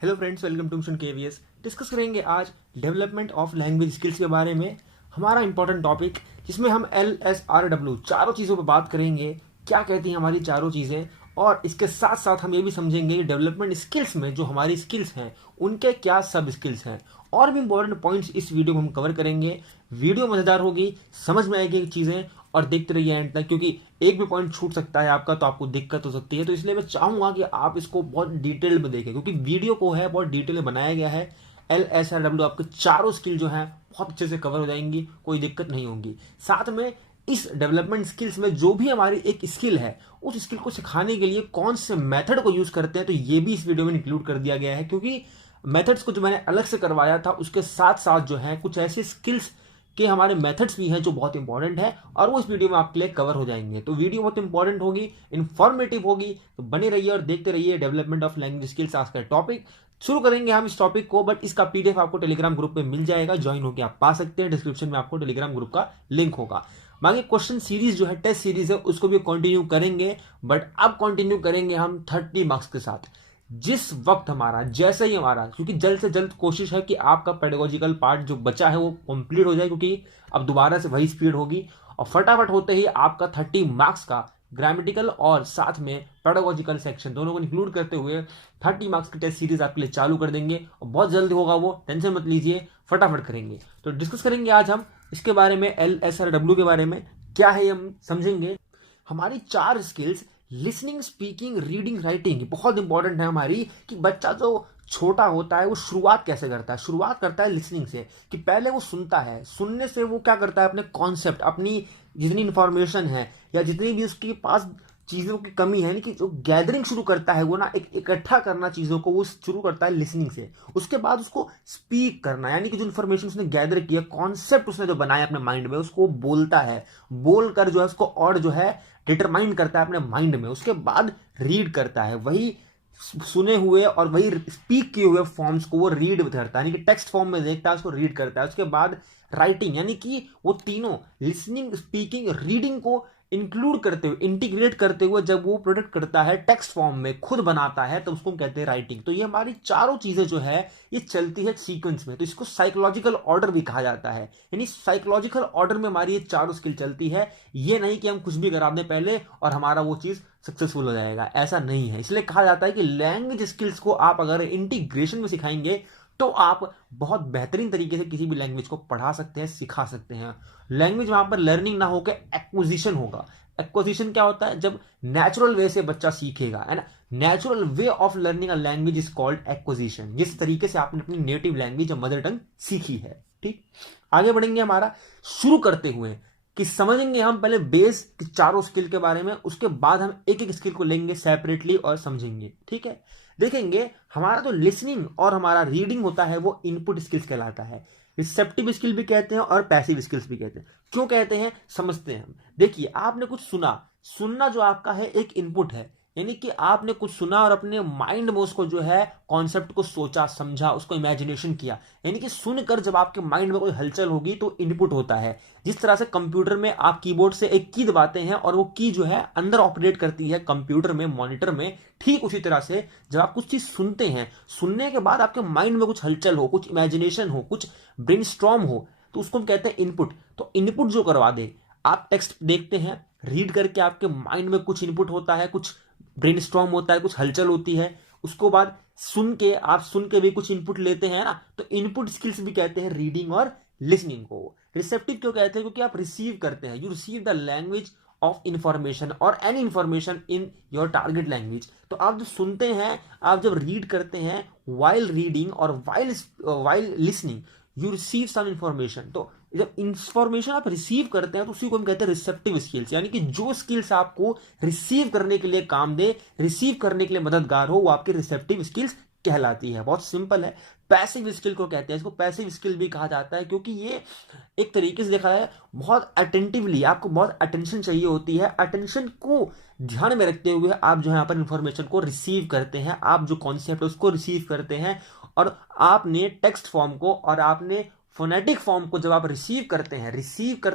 Hello friends, welcome to mission KVS. Discuss करेंगे आज development of language skills के बारे में। हमारा इंपॉर्टेंट टॉपिक जिसमें हम LSRW चारों चीज़ों पर बात करेंगे, क्या कहती हैं हमारी चारों चीज़ें, और इसके साथ साथ हम ये भी समझेंगे कि डेवलपमेंट स्किल्स में जो हमारी स्किल्स हैं उनके क्या सब स्किल्स हैं, और भी इंपॉर्टेंट पॉइंट्स इस वीडियो में हम कवर करेंगे। वीडियो मज़ेदार होगी, समझ में आएगी चीज़ें, और देखते रहिए एंड तक, क्योंकि एक भी पॉइंट छूट सकता है आपका तो आपको दिक्कत हो सकती है। तो इसलिए मैं चाहूंगा कि आप इसको बहुत डिटेल में देखें, क्योंकि वीडियो को है बहुत डिटेल में बनाया गया है। LSRW आपके चारों स्किल जो हैं बहुत अच्छे से कवर हो जाएंगी, कोई दिक्कत नहीं होगी। साथ में इस डेवलपमेंट स्किल्स में जो भी हमारी एक स्किल है, उस स्किल को सिखाने के लिए कौन से मेथड को यूज करते हैं, तो ये भी इस वीडियो में इंक्लूड कर दिया गया है। क्योंकि मेथड्स को जो मैंने अलग से करवाया था, उसके साथ साथ जो है कुछ ऐसे स्किल्स के हमारे मेथड्स भी हैं जो बहुत इंपॉर्टेंट है, और वो इस वीडियो में आपके लिए कवर हो जाएंगे। तो वीडियो बहुत इंपॉर्टेंट होगी, इंफॉर्मेटिव होगी, तो बने रहिए और देखते रहिए। डेवलपमेंट ऑफ लैंग्वेज स्किल्स आज का टॉपिक शुरू करेंगे हम इस टॉपिक को, बट इसका PDF आपको टेलीग्राम ग्रुप में मिल जाएगा, ज्वाइन होकर आप पा सकते हैं। डिस्क्रिप्शन में आपको टेलीग्राम ग्रुप का लिंक होगा। बाकी क्वेश्चन सीरीज जो है, टेस्ट सीरीज है, उसको भी कंटिन्यू करेंगे, बट अब कंटिन्यू करेंगे हम 30 मार्क्स के साथ। जिस वक्त हमारा जैसे ही हमारा, क्योंकि जल्द से जल्द कोशिश है कि आपका पेडागोजिकल पार्ट जो बचा है वो कंप्लीट हो जाए, क्योंकि अब दोबारा से वही स्पीड होगी, और फटाफट होते ही आपका 30 मार्क्स का ग्रामेटिकल और साथ में पेडागोजिकल सेक्शन दोनों को इंक्लूड करते हुए 30 मार्क्स की टेस्ट सीरीज आपके लिए चालू कर देंगे, और बहुत जल्द होगा वो, टेंशन मत लीजिए, फटाफट करेंगे। तो डिस्कस करेंगे आज हम इसके बारे में, LSRW के बारे में क्या है हम समझेंगे। हमारी चार skills, listening, speaking, reading, writing, बहुत इंपॉर्टेंट है हमारी। कि बच्चा जो छोटा होता है वो शुरुआत कैसे करता है, शुरुआत करता है लिसनिंग से, कि पहले वो सुनता है, सुनने से वो क्या करता है, अपने कॉन्सेप्ट, अपनी जितनी इंफॉर्मेशन है या जितनी भी उसके पास चीज़ों की कमी है, यानी कि जो गैदरिंग शुरू करता है वो ना, एक इकट्ठा करना चीज़ों को, वो शुरू करता है लिसनिंग से। उसके बाद उसको स्पीक करना, यानी कि जो इन्फॉर्मेशन उसने गैदर किया, कॉन्सेप्ट उसने जो बनाया अपने माइंड में, उसको बोलता है, बोलकर जो है उसको और जो है डिटरमाइन करता है अपने माइंड में। उसके बाद रीड करता है, वही सुने हुए और वही स्पीक किए हुए फॉर्म्स को वो रीड करता है, यानी कि टेक्स्ट फॉर्म में देखता है, उसको रीड करता है। उसके बाद राइटिंग, यानी कि वो तीनों लिसनिंग, स्पीकिंग, रीडिंग को इंक्लूड करते हुए, इंटीग्रेट करते हुए जब वो प्रोडक्ट करता है टेक्स्ट फॉर्म में, खुद बनाता है, तो उसको कहते हैं राइटिंग। तो ये हमारी चारों चीजें जो है ये चलती है सीक्वेंस में, तो इसको साइकोलॉजिकल ऑर्डर भी कहा जाता है। यानी साइकोलॉजिकल ऑर्डर में हमारी ये चारों स्किल चलती है। ये नहीं कि हम कुछ भी करा दें पहले और हमारा वो चीज सक्सेसफुल हो जाएगा, ऐसा नहीं है। इसलिए कहा जाता है कि लैंग्वेज स्किल्स को आप अगर इंटीग्रेशन में सिखाएंगे तो आप बहुत बेहतरीन तरीके से किसी भी लैंग्वेज को पढ़ा सकते हैं, सिखा सकते हैं। लैंग्वेज वहां पर लर्निंग ना होकर एक्विजिशन होगा। एक्विजिशन क्या होता है, जब नेचुरल वे से बच्चा सीखेगा, है ना। Natural way of learning a language is called acquisition, जिस तरीके से आपने अपनी नेटिव लैंग्वेज या मदर टंग सीखी है। ठीक, आगे बढ़ेंगे हमारा शुरू करते हुए कि समझेंगे हम पहले बेस चारों स्किल के बारे में, उसके बाद हम एक एक स्किल को लेंगे सेपरेटली और समझेंगे। ठीक है, देखेंगे हमारा तो लिसनिंग और हमारा रीडिंग होता है वो इनपुट स्किल्स कहलाता है। रिसेप्टिव स्किल भी कहते हैं और पैसिव स्किल्स भी कहते हैं। क्यों कहते हैं समझते हैं हम। देखिए, आपने कुछ सुना, सुनना जो आपका है एक इनपुट है, यानी कि आपने कुछ सुना और अपने माइंड में उसको जो है कॉन्सेप्ट को सोचा, समझा, उसको इमेजिनेशन किया। यानी कि सुनकर जब आपके माइंड में कोई हलचल होगी तो इनपुट होता है। जिस तरह से कंप्यूटर में आप कीबोर्ड से एक की दबाते हैं और वो की जो है अंदर ऑपरेट करती है कंप्यूटर में, मॉनिटर में, ठीक उसी तरह से जब आप कुछ चीज सुनते हैं, सुनने के बाद आपके माइंड में कुछ हलचल हो, कुछ इमेजिनेशन हो, कुछ ब्रेनस्टॉर्म हो, तो उसको हम कहते हैं इनपुट। तो इनपुट जो करवा दे, आप टेक्स्ट देखते हैं, रीड करके आपके माइंड में कुछ इनपुट होता है, कुछ ब्रेनस्टॉर्म होता है, कुछ हलचल होती है, उसको बाद सुन के, आप सुन के भी कुछ इनपुट लेते हैं ना, तो इनपुट स्किल्स भी कहते हैं रीडिंग और लिसनिंग को। रिसेप्टिव क्यों कहते हैं, क्योंकि आप रिसीव करते हैं, you receive the language of information और any information in your target language. तो आप जो सुनते हैं, आप जब रीड करते हैं, वाइल रीडिंग और while listening you receive some information. तो जब इंफॉर्मेशन आप रिसीव करते हैं तो उसी को हम कहते हैं रिसेप्टिव स्किल्स, यानी कि जो स्किल्स आपको रिसीव करने के लिए काम दे, रिसीव करने के लिए मददगार हो, वो आपकी रिसेप्टिव स्किल्स कहलाती है। बहुत सिंपल है। पैसिव स्किल को कहते हैं, इसको पैसिव स्किल भी कहा जाता है, क्योंकि ये एक तरीके से देखा है बहुत अटेंटिवली, आपको बहुत अटेंशन चाहिए होती है। अटेंशन को ध्यान में रखते हुए आप जो है यहाँ पर इंफॉर्मेशन को रिसीव करते हैं, आप जो कॉन्सेप्ट है उसको रिसीव करते हैं, और आपने टेक्स्ट फॉर्म को और आपने फोनेटिक फॉर्म को जब आप रिसीव करते हैं,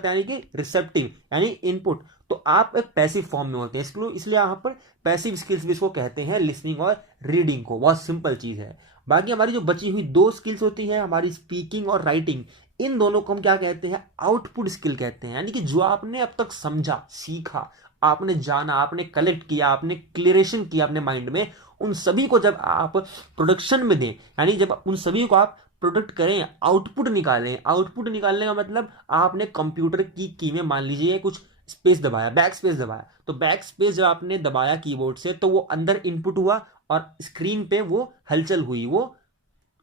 यानी कि रिसेप्टिव यानी इनपुट, तो आप एक पैसिव फॉर्म में होते हैं। इसलिए यहां पर पैसिव स्किल्स भी इसको कहते हैं, लिसनिंग और रीडिंग को। बहुत सिंपल चीज है। बाकी हमारी जो बची हुई 2 स्किल्स होती है, हमारी स्पीकिंग और राइटिंग, इन दोनों को हम क्या कहते हैं, आउटपुट स्किल कहते हैं। यानी कि जो आपने अब तक समझा, सीखा, आपने जाना, आपने कलेक्ट किया, आपने क्लियरेशन किया अपने माइंड में, उन सभी को जब आप प्रोडक्शन में दें, यानी जब उन सभी को आप प्रोडक्ट करें, आउटपुट निकालें। आउटपुट निकालने का मतलब आपने कंप्यूटर की में मान लीजिए कुछ स्पेस दबाया, बैक स्पेस दबाया, तो बैक स्पेस जब आपने दबाया कीबोर्ड से तो वो अंदर इनपुट हुआ और स्क्रीन पे वो हलचल हुई, वो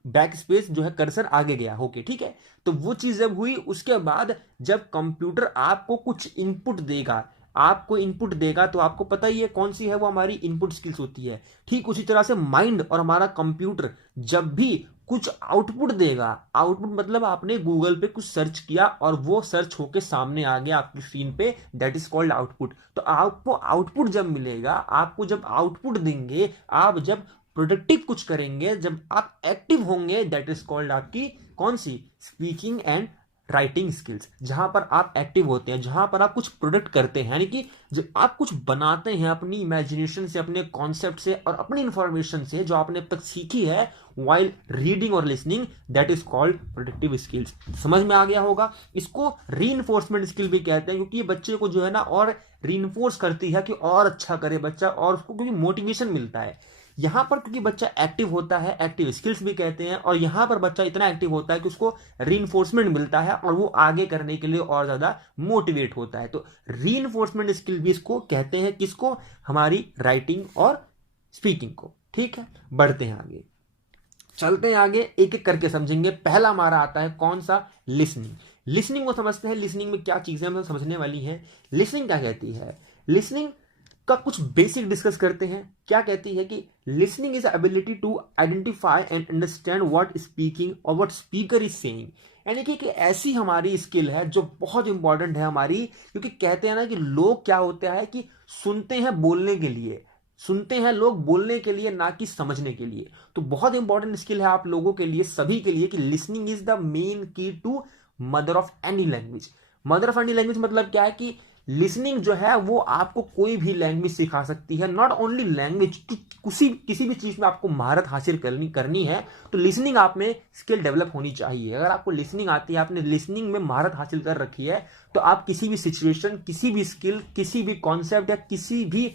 बैक स्पेस जो है कर्सर आगे गया होके, ठीक है। तो वो चीज जब हुई, उसके बाद जब कंप्यूटर आपको कुछ इनपुट देगा, आपको इनपुट देगा, तो आपको पता ही है कौन सी है वो हमारी इनपुट स्किल्स होती है। ठीक उसी तरह से माइंड और हमारा कंप्यूटर जब भी कुछ आउटपुट देगा, आउटपुट मतलब आपने गूगल पे कुछ सर्च किया और वो सर्च होके सामने आ गया आपकी स्क्रीन पे, दैट इज कॉल्ड आउटपुट। तो आपको आउटपुट जब मिलेगा, आपको जब आउटपुट देंगे, आप जब प्रोडक्टिव कुछ करेंगे, जब आप एक्टिव होंगे, दैट इज कॉल्ड आपकी कौन सी, स्पीकिंग एंड राइटिंग स्किल्स। जहां पर आप एक्टिव होते हैं, जहां पर आप कुछ प्रोडक्ट करते हैं, यानी कि जब आप कुछ बनाते हैं अपनी इमेजिनेशन से, अपने कॉन्सेप्ट से और अपनी इंफॉर्मेशन से जो आपने अब तक सीखी है वाइल रीडिंग और listening, that is called productive skills. समझ में आ गया होगा। इसको रीइंफोर्समेंट स्किल भी कहते हैं, क्योंकि ये बच्चे को जो है ना और रीइंफोर्स करती है कि और अच्छा करे बच्चा, और उसको क्योंकि मोटिवेशन मिलता है। यहां पर क्योंकि बच्चा एक्टिव होता है, एक्टिव स्किल्स भी कहते हैं, और यहां पर बच्चा इतना एक्टिव होता है कि उसको रीइंफोर्समेंट मिलता है और वो आगे करने के लिए और ज्यादा मोटिवेट होता है। तो रीइंफोर्समेंट स्किल भी इसको कहते हैं, किसको, हमारी राइटिंग और स्पीकिंग को। ठीक है, बढ़ते हैं आगे, चलते हैं आगे, एक एक करके समझेंगे। पहला हमारा आता है कौन सा, लिसनिंग। लिसनिंग को समझते हैं, लिसनिंग में क्या चीजें हम समझने वाली हैं। लिसनिंग क्या कहती है, लिसनिंग का कुछ बेसिक डिस्कस करते हैं। क्या कहती है कि listening is ability to identify and understand what speaking और व्हाट स्पीकर इज सेइंग। यानी कि ऐसी हमारी स्किल है जो बहुत इंपॉर्टेंट है हमारी, क्योंकि कहते हैं ना कि लोग क्या होता है कि सुनते हैं बोलने के लिए, सुनते हैं लोग बोलने के लिए, ना कि समझने के लिए। तो बहुत इंपॉर्टेंट स्किल है आप लोगों के लिए, सभी के लिए, कि listening is the main key to mother of any language. Mother of any language मतलब क्या है कि लिसनिंग जो है वो आपको कोई भी लैंग्वेज सिखा सकती है। नॉट ओनली लैंग्वेज, किसी भी चीज में आपको महारत हासिल करनी है तो लिसनिंग आप में स्किल डेवलप होनी चाहिए। अगर आपको लिसनिंग आती है, आपने लिसनिंग में महारत हासिल कर रखी है, तो आप किसी भी सिचुएशन, किसी भी स्किल, किसी भी कॉन्सेप्ट या किसी भी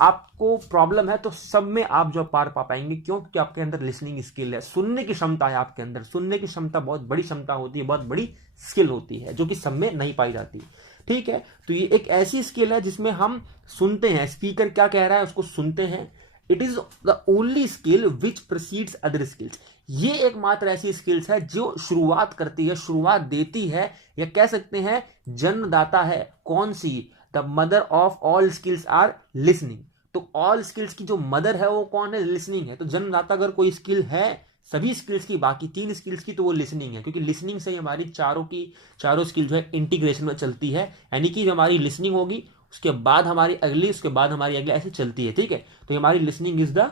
आपको प्रॉब्लम है तो सब में आप जो पार पा पाएंगे। क्यों? क्योंकि आपके अंदर लिसनिंग स्किल है, सुनने की क्षमता है आपके अंदर। सुनने की क्षमता बहुत बड़ी क्षमता होती है, बहुत बड़ी स्किल होती है, जो कि सब में नहीं पाई जाती। ठीक है, तो ये एक ऐसी स्किल है जिसमें हम सुनते हैं, स्पीकर क्या कह रहा है उसको सुनते हैं। It is the only skill which proceeds other skills. ये एकमात्र ऐसी स्किल्स है जो शुरुआत करती है, शुरुआत देती है, या कह सकते हैं जन्मदाता है। कौन सी? The mother of all skills are listening. तो ऑल स्किल्स की जो मदर है वो कौन है? लिसनिंग है। तो जन्मदाता अगर कोई स्किल है सभी स्किल्स की, बाकी 3 स्किल्स की, तो वो लिसनिंग है, क्योंकि लिसनिंग से ही हमारी चारों स्किल जो है इंटीग्रेशन में चलती है। यानी कि जो हमारी लिसनिंग होगी उसके बाद हमारी अगली, उसके बाद हमारी अगली, ऐसे चलती है। ठीक है, तो हमारी listening is the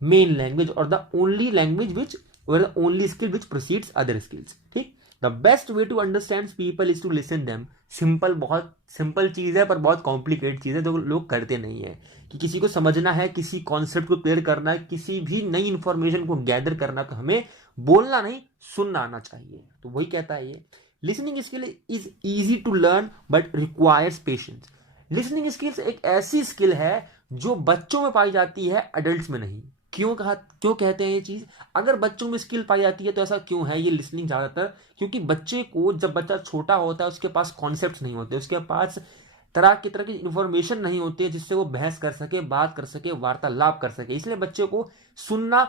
main language और द ओनली लैंग्वेज विच और the only skill which proceeds other skills. ठीक, the best way to understand people is to listen them. Simple, बहुत सिंपल चीज है पर बहुत कॉम्प्लिकेट चीज है जो लोग करते नहीं है। कि किसी को समझना है, किसी कॉन्सेप्ट को क्लियर करना है, किसी भी नई इंफॉर्मेशन को गैदर करना, तो हमें बोलना नहीं सुनना आना चाहिए। तो वही कहता है ये, listening skill is easy to learn but requires patience. Listening skills एक ऐसी स्किल है जो बच्चों में पाई जाती है, अडल्ट्स में नहीं। क्यों कहते हैं ये चीज? अगर बच्चों में स्किल पाई जाती है तो ऐसा क्यों है ये लिसनिंग ज्यादातर? क्योंकि बच्चे को, जब बच्चा छोटा होता है, उसके पास कॉन्सेप्ट्स नहीं होते, उसके पास तरह की इंफॉर्मेशन नहीं होती है जिससे वो बहस कर सके, बात कर सके, वार्तालाप कर सके। इसलिए बच्चे को सुनना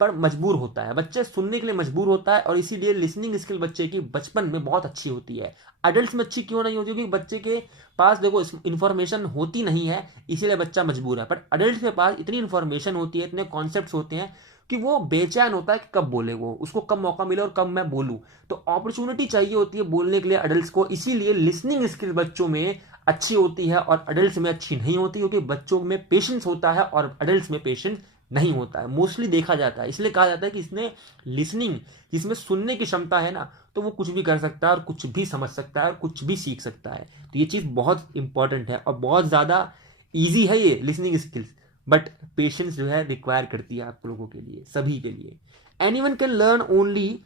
पर मजबूर होता है, बच्चे सुनने के लिए मजबूर होता है, और इसीलिए लिसनिंग स्किल बच्चे की बचपन में बहुत अच्छी होती है। अडल्ट में अच्छी क्यों नहीं होती? क्योंकि बच्चे के पास देखो इंफॉर्मेशन होती नहीं है, इसीलिए बच्चा मजबूर है। पर अडल्ट के पास इतनी इंफॉर्मेशन होती है, इतने कॉन्सेप्ट्स होते हैं कि वो बेचैन होता है कि कब बोले, वो उसको कब मौका मिले और कब मैं बोलूं। तो अपॉर्चुनिटी चाहिए होती है बोलने के लिए अडल्ट को, इसीलिए लिसनिंग स्किल बच्चों में अच्छी होती है और अडल्ट में अच्छी नहीं होती, क्योंकि बच्चों में पेशेंस होता है और अडल्ट में पेशेंस नहीं होता है, मोस्टली देखा जाता है। इसलिए कहा जाता है कि इसने लिसनिंग, जिसमें सुनने की क्षमता है ना, तो वो कुछ भी कर सकता है और कुछ भी समझ सकता है और कुछ भी सीख सकता है। तो ये चीज बहुत इंपॉर्टेंट है और बहुत ज्यादा ईजी है ये लिसनिंग स्किल्स, बट पेशेंस जो है रिक्वायर करती है आप लोगों के लिए, सभी के लिए। एनीवन कैन लर्न ओनली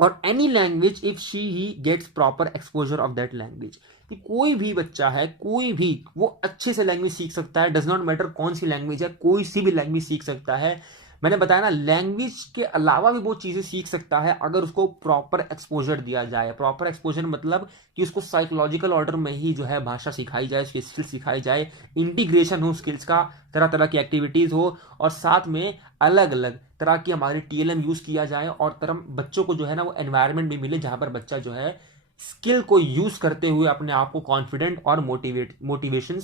और any language if she he gets proper exposure of that language. कि कोई भी बच्चा है, कोई भी, वो अच्छे से लैंग्वेज सीख सकता है, डज नॉट मैटर कौन सी लैंग्वेज है, कोई सी भी लैंग्वेज सीख सकता है। मैंने बताया ना, लैंग्वेज के अलावा भी वो चीज़ें सीख सकता है अगर उसको प्रॉपर एक्सपोजर दिया जाए। प्रॉपर एक्सपोजर मतलब कि उसको साइकोलॉजिकल ऑर्डर में ही जो है भाषा सिखाई जाए, उसकी स्किल्स सिखाई जाए, इंटीग्रेशन हो स्किल्स का, तरह तरह की एक्टिविटीज़ हो, और साथ में अलग अलग तरह की हमारी टीएलएम यूज़ किया जाए, और तरह बच्चों को जो है ना वो एनवायरनमेंट भी मिले जहाँ पर बच्चा जो है स्किल को यूज़ करते हुए अपने आप को कॉन्फिडेंट और मोटिवेशन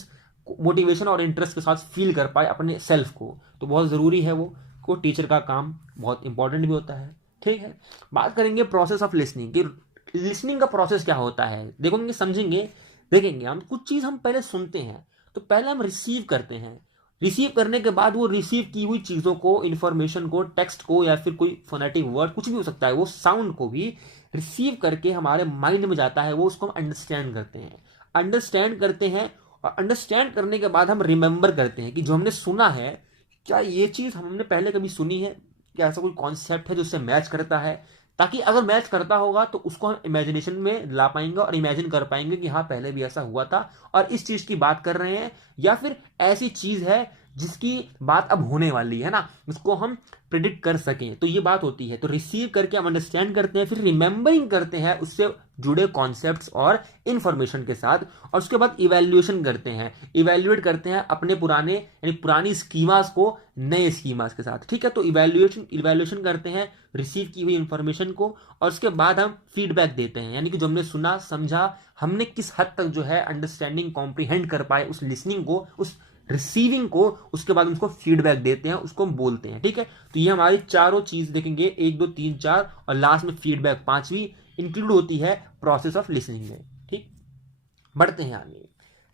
और इंटरेस्ट के साथ फील कर पाए अपने सेल्फ को। तो बहुत ज़रूरी है वो को टीचर का काम बहुत इंपॉर्टेंट भी होता है। ठीक है, बात करेंगे प्रोसेस ऑफ लिसनिंग कि लिसनिंग का प्रोसेस क्या होता है। देखोगे, समझेंगे, देखेंगे हम कुछ चीज़ हम पहले सुनते हैं तो पहले हम रिसीव करते हैं। रिसीव करने के बाद वो रिसीव की हुई चीज़ों को, इंफॉर्मेशन को, टेक्स्ट को, या फिर कोई फोनेटिक वर्ड कुछ भी हो सकता है, वो साउंड को भी रिसीव करके हमारे माइंड में जाता है, वो उसको हम अंडरस्टैंड करते हैं। अंडरस्टैंड करते हैं और अंडरस्टैंड करने के बाद हम रिमेंबर करते हैं कि जो हमने सुना है, क्या ये चीज़ हमने पहले कभी सुनी है, क्या ऐसा कोई कॉन्सेप्ट है जो उससे मैच करता है, ताकि अगर मैच करता होगा तो उसको हम इमेजिनेशन में ला पाएंगे और इमेजिन कर पाएंगे कि हाँ पहले भी ऐसा हुआ था और इस चीज़ की बात कर रहे हैं, या फिर ऐसी चीज़ है जिसकी बात अब होने वाली है ना, उसको हम प्रिडिक्ट कर सकें। तो ये बात होती है। तो रिसीव करके हम अंडरस्टैंड करते हैं, फिर रिमेंबरिंग करते हैं उससे जुड़े कॉन्सेप्ट्स और इंफॉर्मेशन के साथ, और उसके बाद इवैल्यूएशन करते हैं, इवैल्यूएट करते हैं अपने पुराने यानी पुरानी स्कीमास को नए स्कीमास के साथ। ठीक है, तो इवैल्यूएशन करते हैं रिसीव की हुई इंफॉर्मेशन को, और उसके बाद हम फीडबैक देते हैं, यानी कि जो हमने सुना समझा, हमने किस हद तक जो है अंडरस्टैंडिंग कॉम्प्रीहेंड कर पाए उस लिसनिंग को, उस रिसीविंग को, उसके बाद उसको फीडबैक देते हैं, उसको हम बोलते हैं। ठीक है, तो ये हमारी चारों चीज देखेंगे, 1 2 3 4, और लास्ट में फीडबैक पांचवी इंक्लूड होती है प्रोसेस ऑफ लिसनिंग में। ठीक, बढ़ते हैं आगे।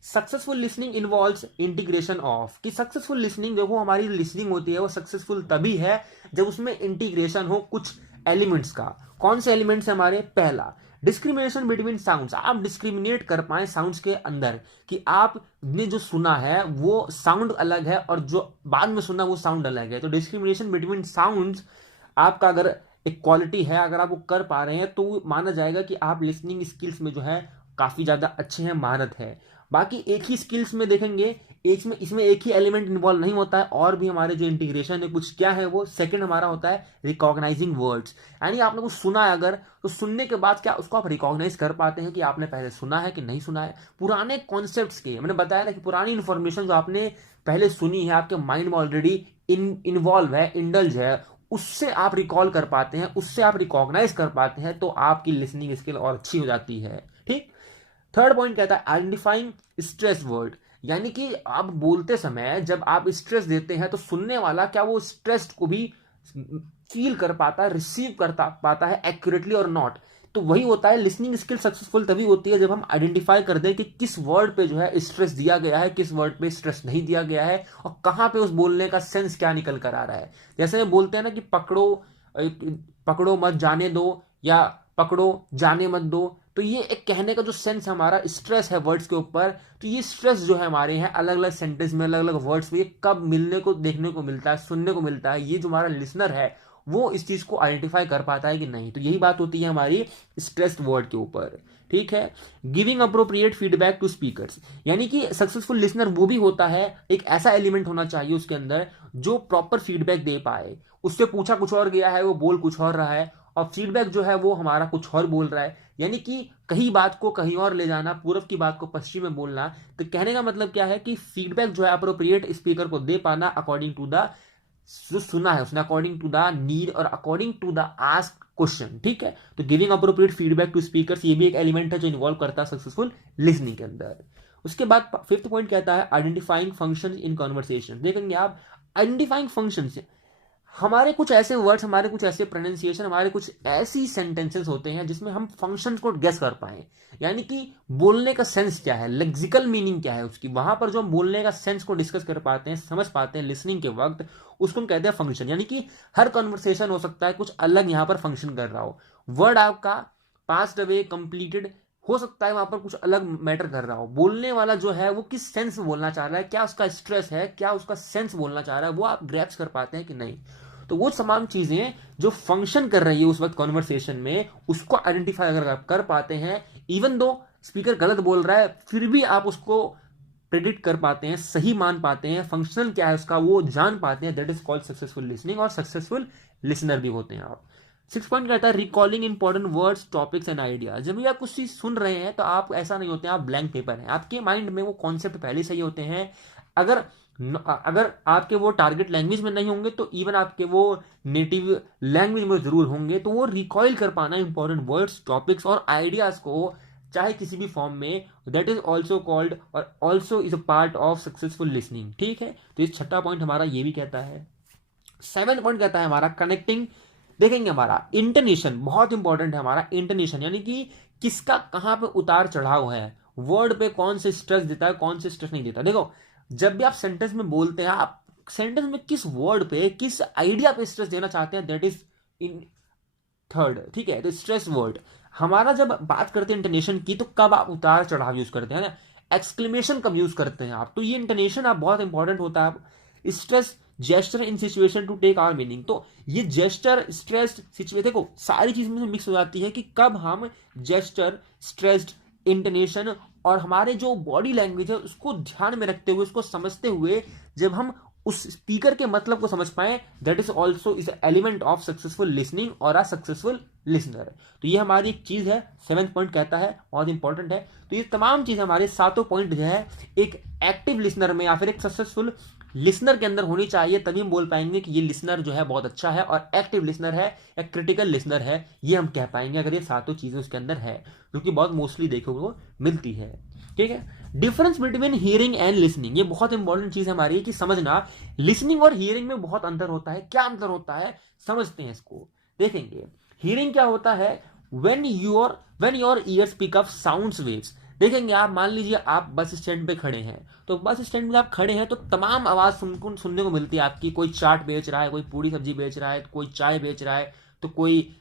Successful listening involves integration of, कि सक्सेसफुल लिसनिंग जो वो हमारी लिसनिंग होती है वो सक्सेसफुल तभी है जब उसमें इंटीग्रेशन हो कुछ एलिमेंट्स का। कौन से एलिमेंट्स है हमारे? पहला, डिस्क्रिमिनेशन बिटवीन साउंड्स, आप डिस्क्रिमिनेट कर पाए साउंड्स के अंदर, कि आपने जो सुना है वो साउंड अलग है और जो बाद में सुना वो साउंड अलग है। तो डिस्क्रिमिनेशन बिटवीन साउंड्स आपका अगर एक क्वालिटी है, अगर आप वो कर पा रहे हैं तो माना जाएगा कि आप लिसनिंग स्किल्स में जो है काफी ज्यादा अच्छे हैं, महारत है। बाकी एक ही स्किल्स में देखेंगे, इसमें एक ही एलिमेंट इन्वॉल्व नहीं होता है, और भी हमारे जो इंटीग्रेशन है कुछ क्या है वो सेकंड हमारा होता है रिकॉग्नाइजिंग वर्ड्स, यानी आपने कुछ सुना है अगर, तो सुनने के बाद क्या उसको आप रिकॉग्नाइज कर पाते हैं कि आपने पहले सुना है कि नहीं सुना है। पुराने कॉन्सेप्ट्स के, मैंने बताया ना कि पुरानी इंफॉर्मेशन जो आपने पहले सुनी है, आपके माइंड में ऑलरेडी इन्वॉल्व है, इंडल्ज है, उससे आप रिकॉल कर पाते हैं, उससे आप रिकॉग्नाइज कर पाते हैं, तो आपकी लिसनिंग स्किल और अच्छी हो जाती है। ठीक, थर्ड पॉइंट कहता है आइडेंटिफाइंग स्ट्रेस वर्ड, यानी कि आप बोलते समय जब आप स्ट्रेस देते हैं तो सुनने वाला क्या वो स्ट्रेस को भी फील कर पाता है, रिसीव कर पाता है एक्यूरेटली और नॉट। तो वही होता है, लिसनिंग स्किल सक्सेसफुल तभी होती है जब हम आइडेंटिफाई कर दें कि किस वर्ड पे जो है स्ट्रेस दिया गया है, किस वर्ड पे स्ट्रेस नहीं दिया गया है, और कहाँ पे उस बोलने का सेंस क्या निकल कर आ रहा है। जैसे बोलते हैं ना कि पकड़ो मत जाने दो, या पकड़ो जाने मत दो, तो ये एक कहने का जो सेंस हमारा स्ट्रेस है वर्ड्स के ऊपर, तो ये स्ट्रेस जो है हमारे हैं अलग अलग सेंटेंस में, अलग अलग वर्ड्स में, ये कब मिलने को, देखने को मिलता है, सुनने को मिलता है, ये जो हमारा लिसनर है वो इस चीज को आइडेंटिफाई कर पाता है कि नहीं। तो यही बात होती है हमारी स्ट्रेस्ड वर्ड के ऊपर। ठीक है, giving appropriate feedback to speakers, यानी कि सक्सेसफुल लिसनर वो भी होता है, एक ऐसा एलिमेंट होना चाहिए उसके अंदर जो प्रॉपर फीडबैक दे पाए। उससे पूछा कुछ और गया है, वो बोल कुछ और रहा है, और फीडबैक जो है वो हमारा कुछ और बोल रहा है, यानी कि कहीं बात को कहीं और ले जाना, पूर्व की बात को पश्चिम में बोलना। तो कहने का मतलब क्या है कि फीडबैक जो है अप्रोप्रिएट स्पीकर को दे पाना अकॉर्डिंग टू द जो सुना है उसने, अकॉर्डिंग टू द नीड और according to the ask question. ठीक है, तो giving appropriate feedback to speakers ये भी एक एलिमेंट है जो इन्वॉल्व करता है सक्सेसफुल लिसनिंग के अंदर। उसके बाद फिफ्थ पॉइंट कहता है आइडेंटिफाइंग फंक्शंस इन कन्वर्सेशन। देखेंगे आप, आइडेंटिफाइंग फंक्शंस, हमारे कुछ ऐसे वर्ड्स, हमारे कुछ ऐसे प्रोनाउंसिएशन, हमारे कुछ ऐसी सेंटेंसेस होते हैं जिसमें हम फंक्शंस को गेस कर पाए, यानी कि बोलने का सेंस क्या है, लेक्सिकल मीनिंग क्या है उसकी, वहां पर जो हम बोलने का सेंस को डिस्कस कर पाते हैं, समझ पाते हैं लिसनिंग के वक्त, उसको हम कहते हैं फंक्शन। यानी कि हर कन्वर्सेशन हो सकता है कुछ अलग यहां पर फंक्शन कर रहा हो, वर्ड आपका पास्ट अवे कंप्लीटेड हो सकता है वहां पर कुछ अलग मैटर कर रहा हो, बोलने वाला जो है वो किस सेंस में बोलना चाह रहा है, क्या उसका स्ट्रेस है, क्या उसका सेंस बोलना चाह रहा है, वो आप ग्रैप्स कर पाते हैं कि नहीं। तो वो तमाम चीजें जो फंक्शन कर रही है उस वक्त कॉन्वर्सेशन में, उसको आइडेंटिफाई अगर आप कर पाते हैं, इवन दो स्पीकर गलत बोल रहा है फिर भी आप उसको प्रेडिक्ट कर पाते हैं, सही मान पाते हैं, फंक्शनल क्या है उसका वो जान पाते हैं, that is called successful listening, और सक्सेसफुल लिसनर भी होते हैं आप। 6 पॉइंट कहता है recalling important words, topics and ideas. जब भी आप कुछ चीज सुन रहे हैं तो आप ऐसा नहीं होते हैं आप ब्लैंक पेपर हैं, आपके माइंड में वो कॉन्सेप्ट पहले से ही होते हैं। अगर अगर आपके वो टारगेट लैंग्वेज में नहीं होंगे तो इवन आपके वो नेटिव लैंग्वेज में जरूर होंगे, तो वो रिकॉइल कर पाना इंपॉर्टेंट वर्ड्स, टॉपिक्स और आइडियाज को चाहे किसी भी फॉर्म में, दैट इज ऑल्सो कॉल्ड और also is a part of successful listening. ठीक है, तो इस छठा पॉइंट हमारा ये भी कहता है। 7 पॉइंट कहता है हमारा कनेक्टिंग। देखेंगे हमारा इंटोनेशन बहुत इंपॉर्टेंट है, हमारा इंटोनेशन यानी कि किसका कहां पे उतार चढ़ाव है, वर्ड पे कौन से स्ट्रेस देता है कौन से स्ट्रेस नहीं देता। देखो जब भी आप सेंटेंस में बोलते हैं, आप सेंटेंस में किस वर्ड पे किस आइडिया पे स्ट्रेस देना चाहते हैं, दैट इज इन थर्ड। ठीक है, तो स्ट्रेस वर्ड हमारा जब बात करते हैं इंटोनेशन की, तो कब आप उतार चढ़ाव यूज करते हैं ना, एक्सक्लेमेशन कब यूज करते हैं आप, तो ये इंटोनेशन आप बहुत इंपॉर्टेंट होता है। Stress gesture in situation to take our meaning, तो ये जेस्चर स्ट्रेस्ड सिचुएशन देखो सारी चीज में मिक्स हो जाती है कि कब हम जेस्चर, स्ट्रेस्ड, इंटोनेशन और हमारे जो बॉडी लैंग्वेज है उसको ध्यान में रखते हुए, उसको समझते हुए जब हम उस स्पीकर के मतलब को समझ पाए, that is also is element of successful listening और अ सक्सेसफुल लिसनर। तो ये हमारी एक चीज है, 7th पॉइंट कहता है बहुत इंपॉर्टेंट है। तो ये तमाम चीजें हमारे सातों पॉइंट जो है एक एक्टिव लिसनर में या फिर एक सक्सेसफुल लिसनर के अंदर होनी चाहिए, तभी हम बोल पाएंगे कि ये लिसनर जो है बहुत अच्छा है और एक्टिव लिसनर है या क्रिटिकल लिसनर है, ये हम कह पाएंगे अगर ये सातों चीजें उसके अंदर है, जो कि बहुत मोस्टली देखने को मिलती है। ठीक है, difference between hearing and listening, ये बहुत इंपॉर्टेंट चीज हमारी कि समझना लिसनिंग और हियरिंग में बहुत अंतर होता है। क्या अंतर होता है समझते हैं इसको। देखेंगे हियरिंग क्या होता है, when your ears pick up sounds waves. देखेंगे आप मान लीजिए आप बस स्टैंड पे खड़े हैं, तो बस स्टैंड में आप खड़े हैं तो तमाम आवाज सुनने को मिलती है आपकी, कोई चाट बेच रहा है, कोई पूरी सब्जी बेच रहा है, कोई चाय बेच रहा है, तो कोई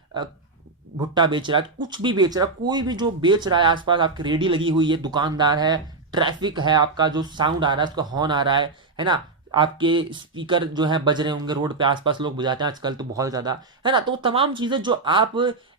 भुट्टा बेच रहा है, कुछ भी बेच रहा है, कोई भी जो बेच रहा है आसपास, आपकी रेडी लगी हुई है, दुकानदार है, ट्रैफिक है, आपका जो साउंड आ रहा है उसका हॉर्न आ रहा है ना, आपके स्पीकर जो है बज रहे होंगे रोड पे, आसपास लोग बजाते हैं आजकल तो बहुत ज्यादा, है ना। तो तमाम चीजें जो आप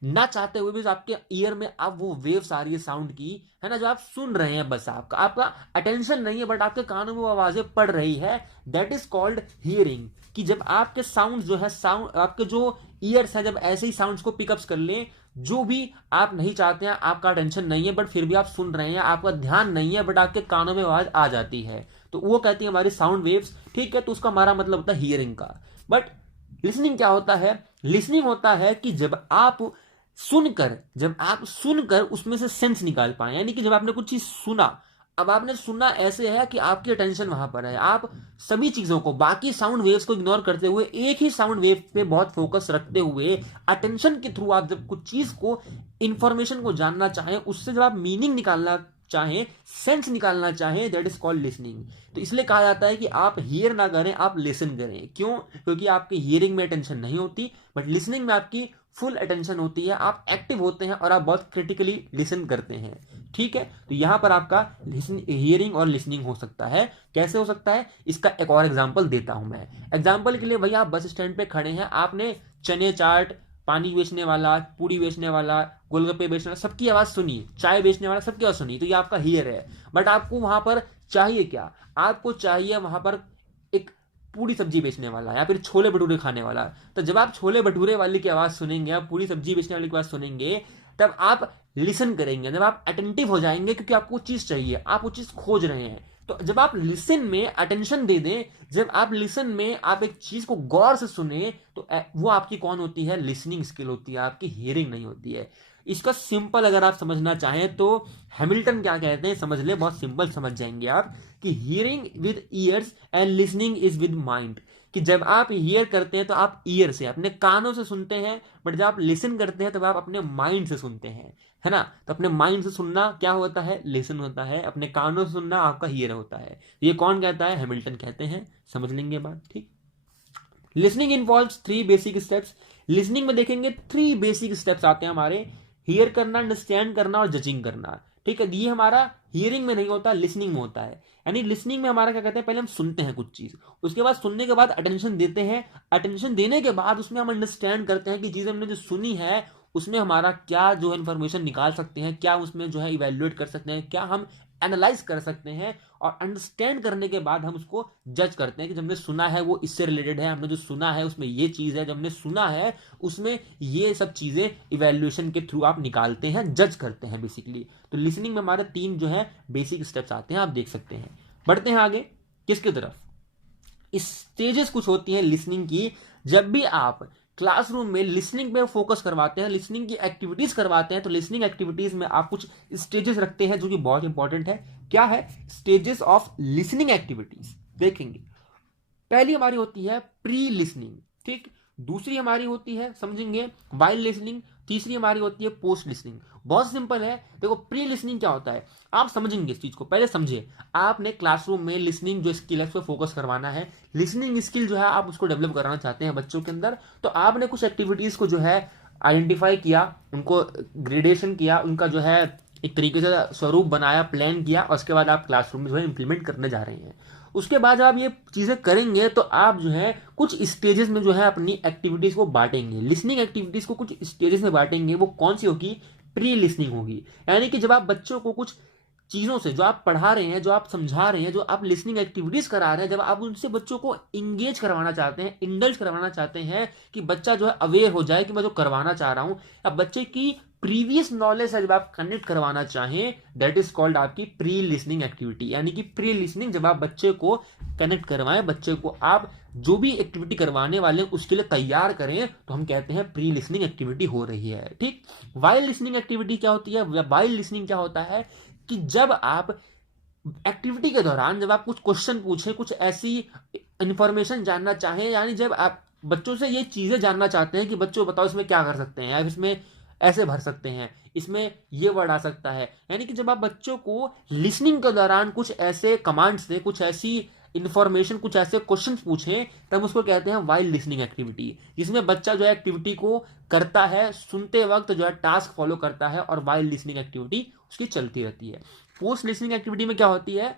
ना चाहते हुए भी आपके ईयर में अब वो वेव्स आ रही है साउंड की, है ना, जो आप सुन रहे हैं, बस आपका अटेंशन नहीं है बट आपके कानों में वो आवाजें पड़ रही है, दैट इज कॉल्ड हियरिंग। कि जब आपके साउंड जो है, साउंड आपके जो ईयर्स है जब ऐसे ही साउंड्स को पिकअप्स कर लें, जो भी आप नहीं चाहते हैं, आपका अटेंशन नहीं है बट फिर भी आप सुन रहे हैं, आपका ध्यान नहीं है बट आपके कानों में आवाज आ जाती है, तो वो कहती है हमारी साउंड वेव्स। ठीक है, तो उसका हमारा मतलब होता है हियरिंग का। बट लिसनिंग क्या होता है, लिसनिंग होता है कि जब आप सुनकर उसमें से सेंस निकाल पाए, यानी कि जब आपने कुछ चीज सुना, अब आपने सुनना ऐसे है कि आपकी अटेंशन वहां पर है, आप सभी चीजों को, बाकी साउंड वेव्स को इग्नोर करते हुए एक ही साउंड वेव पे बहुत फोकस रखते हुए अटेंशन के थ्रू आप जब कुछ चीज को, इंफॉर्मेशन को जानना चाहें, उससे जब आप मीनिंग निकालना चाहें, सेंस निकालना चाहें, दैट इज कॉल्ड लिसनिंग। तो इसलिए कहा जाता है कि आप हियर ना करें, आप लिसन करें। क्यों? क्योंकि आपकी हियरिंग में अटेंशन नहीं होती बट लिसनिंग में आपकी फुल अटेंशन होती है, आप एक्टिव होते हैं और आप बहुत क्रिटिकली लिसन करते हैं। ठीक है, तो यहां पर आपका हियरिंग और लिसनिंग हो सकता है। कैसे हो सकता है, इसका एक और एग्जांपल देता हूं मैं। एग्जांपल के लिए भैया आप बस स्टैंड पे खड़े हैं, आपने चने चाट, पानी बेचने वाला, पूरी बेचने वाला, गोलगप्पे बेचने वाला, सबकी आवाज सुनी, चाय बेचने वाला, सबकी आवाज सुनी, तो ये आपका हियर है। बट आपको वहां पर चाहिए क्या, आपको चाहिए वहां पर एक पूरी सब्जी बेचने वाला या फिर छोले भटूरे खाने वाला। तो जब आप छोले भटूरे वाले की आवाज सुनेंगे, आप पूरी सब्जी बेचने वाले की आवाज सुनेंगे, तब आप लिसन करेंगे, जब आप अटेंटिव हो जाएंगे, क्योंकि आपको चीज चाहिए, आप वो चीज खोज रहे हैं। तो जब आप लिसन में अटेंशन दे दें, जब आप लिसन में आप एक चीज को गौर से सुने, तो वो आपकी कौन होती है, लिसनिंग स्किल होती है, आपकी हियरिंग नहीं होती है। इसका सिंपल अगर आप समझना चाहें तो हैमिल्टन क्या कहते हैं समझ ले, बहुत सिंपल समझ जाएंगे आप, कि hearing with years and listening is with mind. कि जब आप हियर करते हैं तो आप ईयर से, अपने कानों से सुनते हैं, बट जब आप लिसन करते हैं तब आप अपने माइंड से सुनते हैं, है ना। तो अपने माइंड से सुनना क्या होता है, लिसन होता है, अपने कानों से सुनना आपका हियर होता है। ये कौन कहता है, हैमिल्टन कहते हैं। समझ लेंगे बात, ठीक। Listening involves 3 basic steps. Listening में देखेंगे 3 बेसिक स्टेप्स आते हैं हमारे, हियर करना, अंडरस्टैंड करना और जजिंग करना। ठीक है, ये हमारा हियरिंग में नहीं होता, लिसनिंग में होता है। यानी लिसनिंग में हमारा क्या कहते हैं, पहले हम सुनते हैं कुछ चीज, उसके बाद सुनने के बाद अटेंशन देते हैं, अटेंशन देने के बाद उसमें हम अंडरस्टैंड करते हैं कि चीज हमने जो सुनी है उसमें हमारा क्या जो है इन्फॉर्मेशन निकाल सकते हैं, क्या उसमें जो है इवेल्युएट कर सकते हैं, क्या हम एनालाइज कर सकते हैं, और अंडरस्टैंड करने के बाद हम उसको जज करते हैं कि जब हमने सुना है वो इससे रिलेटेड है, हमने जो सुना है उसमें ये चीज है, जब हमने सुना है उसमें ये सब चीजें इवेल्युएशन के थ्रू आप निकालते हैं, जज करते हैं बेसिकली। तो लिसनिंग में हमारे 3 जो है बेसिक स्टेप्स आते हैं, आप देख सकते हैं। बढ़ते हैं आगे किसकी तरफ, स्टेजेस कुछ होती हैं लिसनिंग की। जब भी आप क्लासरूम में लिसनिंग पे फोकस करवाते हैं, लिसनिंग की एक्टिविटीज करवाते हैं, तो लिसनिंग एक्टिविटीज में आप कुछ स्टेजेस रखते हैं जो कि बहुत इंपॉर्टेंट है। क्या है स्टेजेस ऑफ लिसनिंग एक्टिविटीज, देखेंगे। पहली हमारी होती है प्री लिसनिंग, ठीक। दूसरी हमारी होती है, समझेंगे, वाइल लिसनिंग। तीसरी हमारी होती है पोस्ट लिसनिंग। बहुत सिंपल है, देखो प्री लिसनिंग क्या होता है, आप समझेंगे इस चीज को, पहले समझिए। आपने क्लासरूम में लिसनिंग जो स्किल है उस पर फोकस करवाना है, लिसनिंग स्किल जो है आप उसको डेवलप कराना चाहते हैं बच्चों के अंदर, तो आपने कुछ एक्टिविटीज को जो है आइडेंटिफाई किया, उनको ग्रेडेशन किया, उनका जो है एक तरीके से स्वरूप बनाया, प्लान किया, और उसके बाद आप क्लासरूम में जो है इंप्लीमेंट करने जा रहे हैं। उसके बाद जब आप ये चीजें करेंगे तो आप जो है कुछ स्टेजेस में जो है अपनी एक्टिविटीज को बांटेंगे, लिसनिंग एक्टिविटीज को कुछ स्टेजेस में बांटेंगे। वो कौन सी होगी, प्री लिसनिंग होगी। यानी कि जब आप बच्चों को कुछ चीजों से, जो आप पढ़ा रहे हैं, जो आप समझा रहे हैं, जो आप लिसनिंग एक्टिविटीज करा रहे हैं, जब आप उनसे बच्चों को इंगेज करवाना चाहते हैं, इंडल्ज करवाना चाहते हैं, कि बच्चा जो है अवेयर हो जाए कि मैं जो करवाना चाह रहा हूं, अब बच्चे की प्रीवियस नॉलेज है जब आप कनेक्ट करवाना चाहें, दैट इज कॉल्ड आपकी प्री लिसनिंग एक्टिविटी। यानी कि प्री लिसनिंग जब आप बच्चे को कनेक्ट करवाएं, बच्चे को आप जो भी एक्टिविटी करवाने वाले हैं उसके लिए तैयार करें, तो हम कहते हैं प्री लिसनिंग एक्टिविटी हो रही है, ठीक। वाइल लिसनिंग एक्टिविटी क्या होती है, वाइल लिसनिंग क्या होता है कि जब आप एक्टिविटी के दौरान जब आप कुछ क्वेश्चन पूछें, कुछ ऐसी इंफॉर्मेशन जानना चाहें, यानी जब आप बच्चों से ये चीजें जानना चाहते हैं कि बच्चों बताओ इसमें क्या कर सकते हैं, आप इसमें ऐसे भर सकते हैं, इसमें ये वर्ड आ सकता है, यानी कि जब आप बच्चों को लिसनिंग के दौरान कुछ ऐसे कमांड्स दें, कुछ ऐसी इंफॉर्मेशन, कुछ ऐसे क्वेश्चन पूछें, तब उसको कहते हैं वाइल लिसनिंग एक्टिविटी, जिसमें बच्चा जो है एक्टिविटी को करता है, सुनते वक्त जो है टास्क फॉलो करता है, और वाइल लिसनिंग एक्टिविटी उसकी चलती रहती है। पोस्ट लिसनिंग एक्टिविटी में क्या होती है,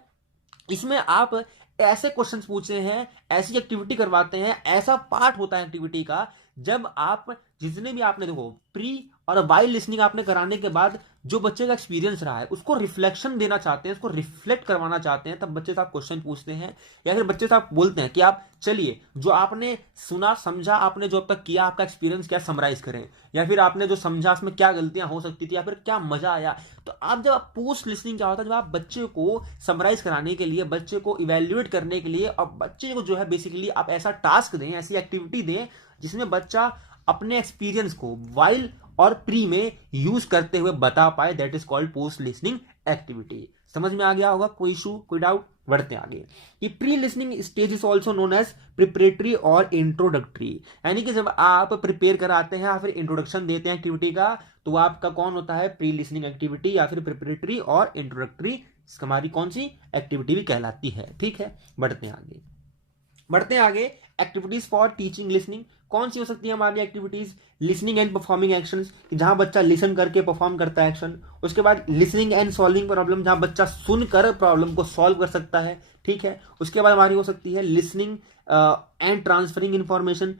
इसमें आप ऐसे क्वेश्चंस पूछते हैं, ऐसी एक्टिविटी करवाते हैं, ऐसा पार्ट होता है एक्टिविटी का, जब आप जितने भी आपने देखो प्री और वाइल लिसनिंग आपने कराने के बाद जो बच्चे का एक्सपीरियंस रहा है उसको रिफ्लेक्शन देना चाहते हैं, उसको रिफ्लेक्ट करवाना चाहते हैं, तब बच्चे से आप क्वेश्चन पूछते हैं, या फिर बच्चे से आप बोलते हैं कि आप चलिए जो आपने सुना समझा, आपने जो अब तक किया, आपका एक्सपीरियंस क्या, समराइज करें, या फिर आपने जो समझा उसमें क्या गलतियां हो सकती थी, या फिर क्या मजा आया। तो आप जब पोस्ट लिसनिंग क्या होता है, जब आप बच्चे को समराइज कराने के लिए, बच्चे को इवेल्युएट करने के लिए, और बच्चे को जो है बेसिकली आप ऐसा टास्क दें, ऐसी एक्टिविटी दें जिसमें बच्चा अपने एक्सपीरियंस को वाइल और प्री में यूज करते हुए बता पाए, that is called post listening activity. समझ में आ गया होगा, कोई इशू, कोई डाउट। बढ़ते आगे कि pre listening stage is also known as preparatory और इंट्रोडक्टरी। यानी कि जब आप प्रिपेयर कराते हैं या फिर इंट्रोडक्शन देते हैं एक्टिविटी का, तो आपका कौन होता है, प्री लिसनिंग एक्टिविटी या फिर प्रिपरेटरी और इंट्रोडक्टरी हमारी कौन सी एक्टिविटी भी कहलाती है, ठीक है। बढ़ते हैं आगे एक्टिविटीज फॉर टीचिंग लिसनिंग। कौन सी हो सकती है हमारी activities, listening and performing actions, जहां बच्चा लिसन करके परफॉर्म करता है एक्शन। उसके बाद लिसनिंग एंड सॉल्विंग प्रॉब्लम, जहां बच्चा सुनकर प्रॉब्लम को सॉल्व कर सकता है, ठीक है। उसके बाद हमारी हो सकती है listening and transferring information,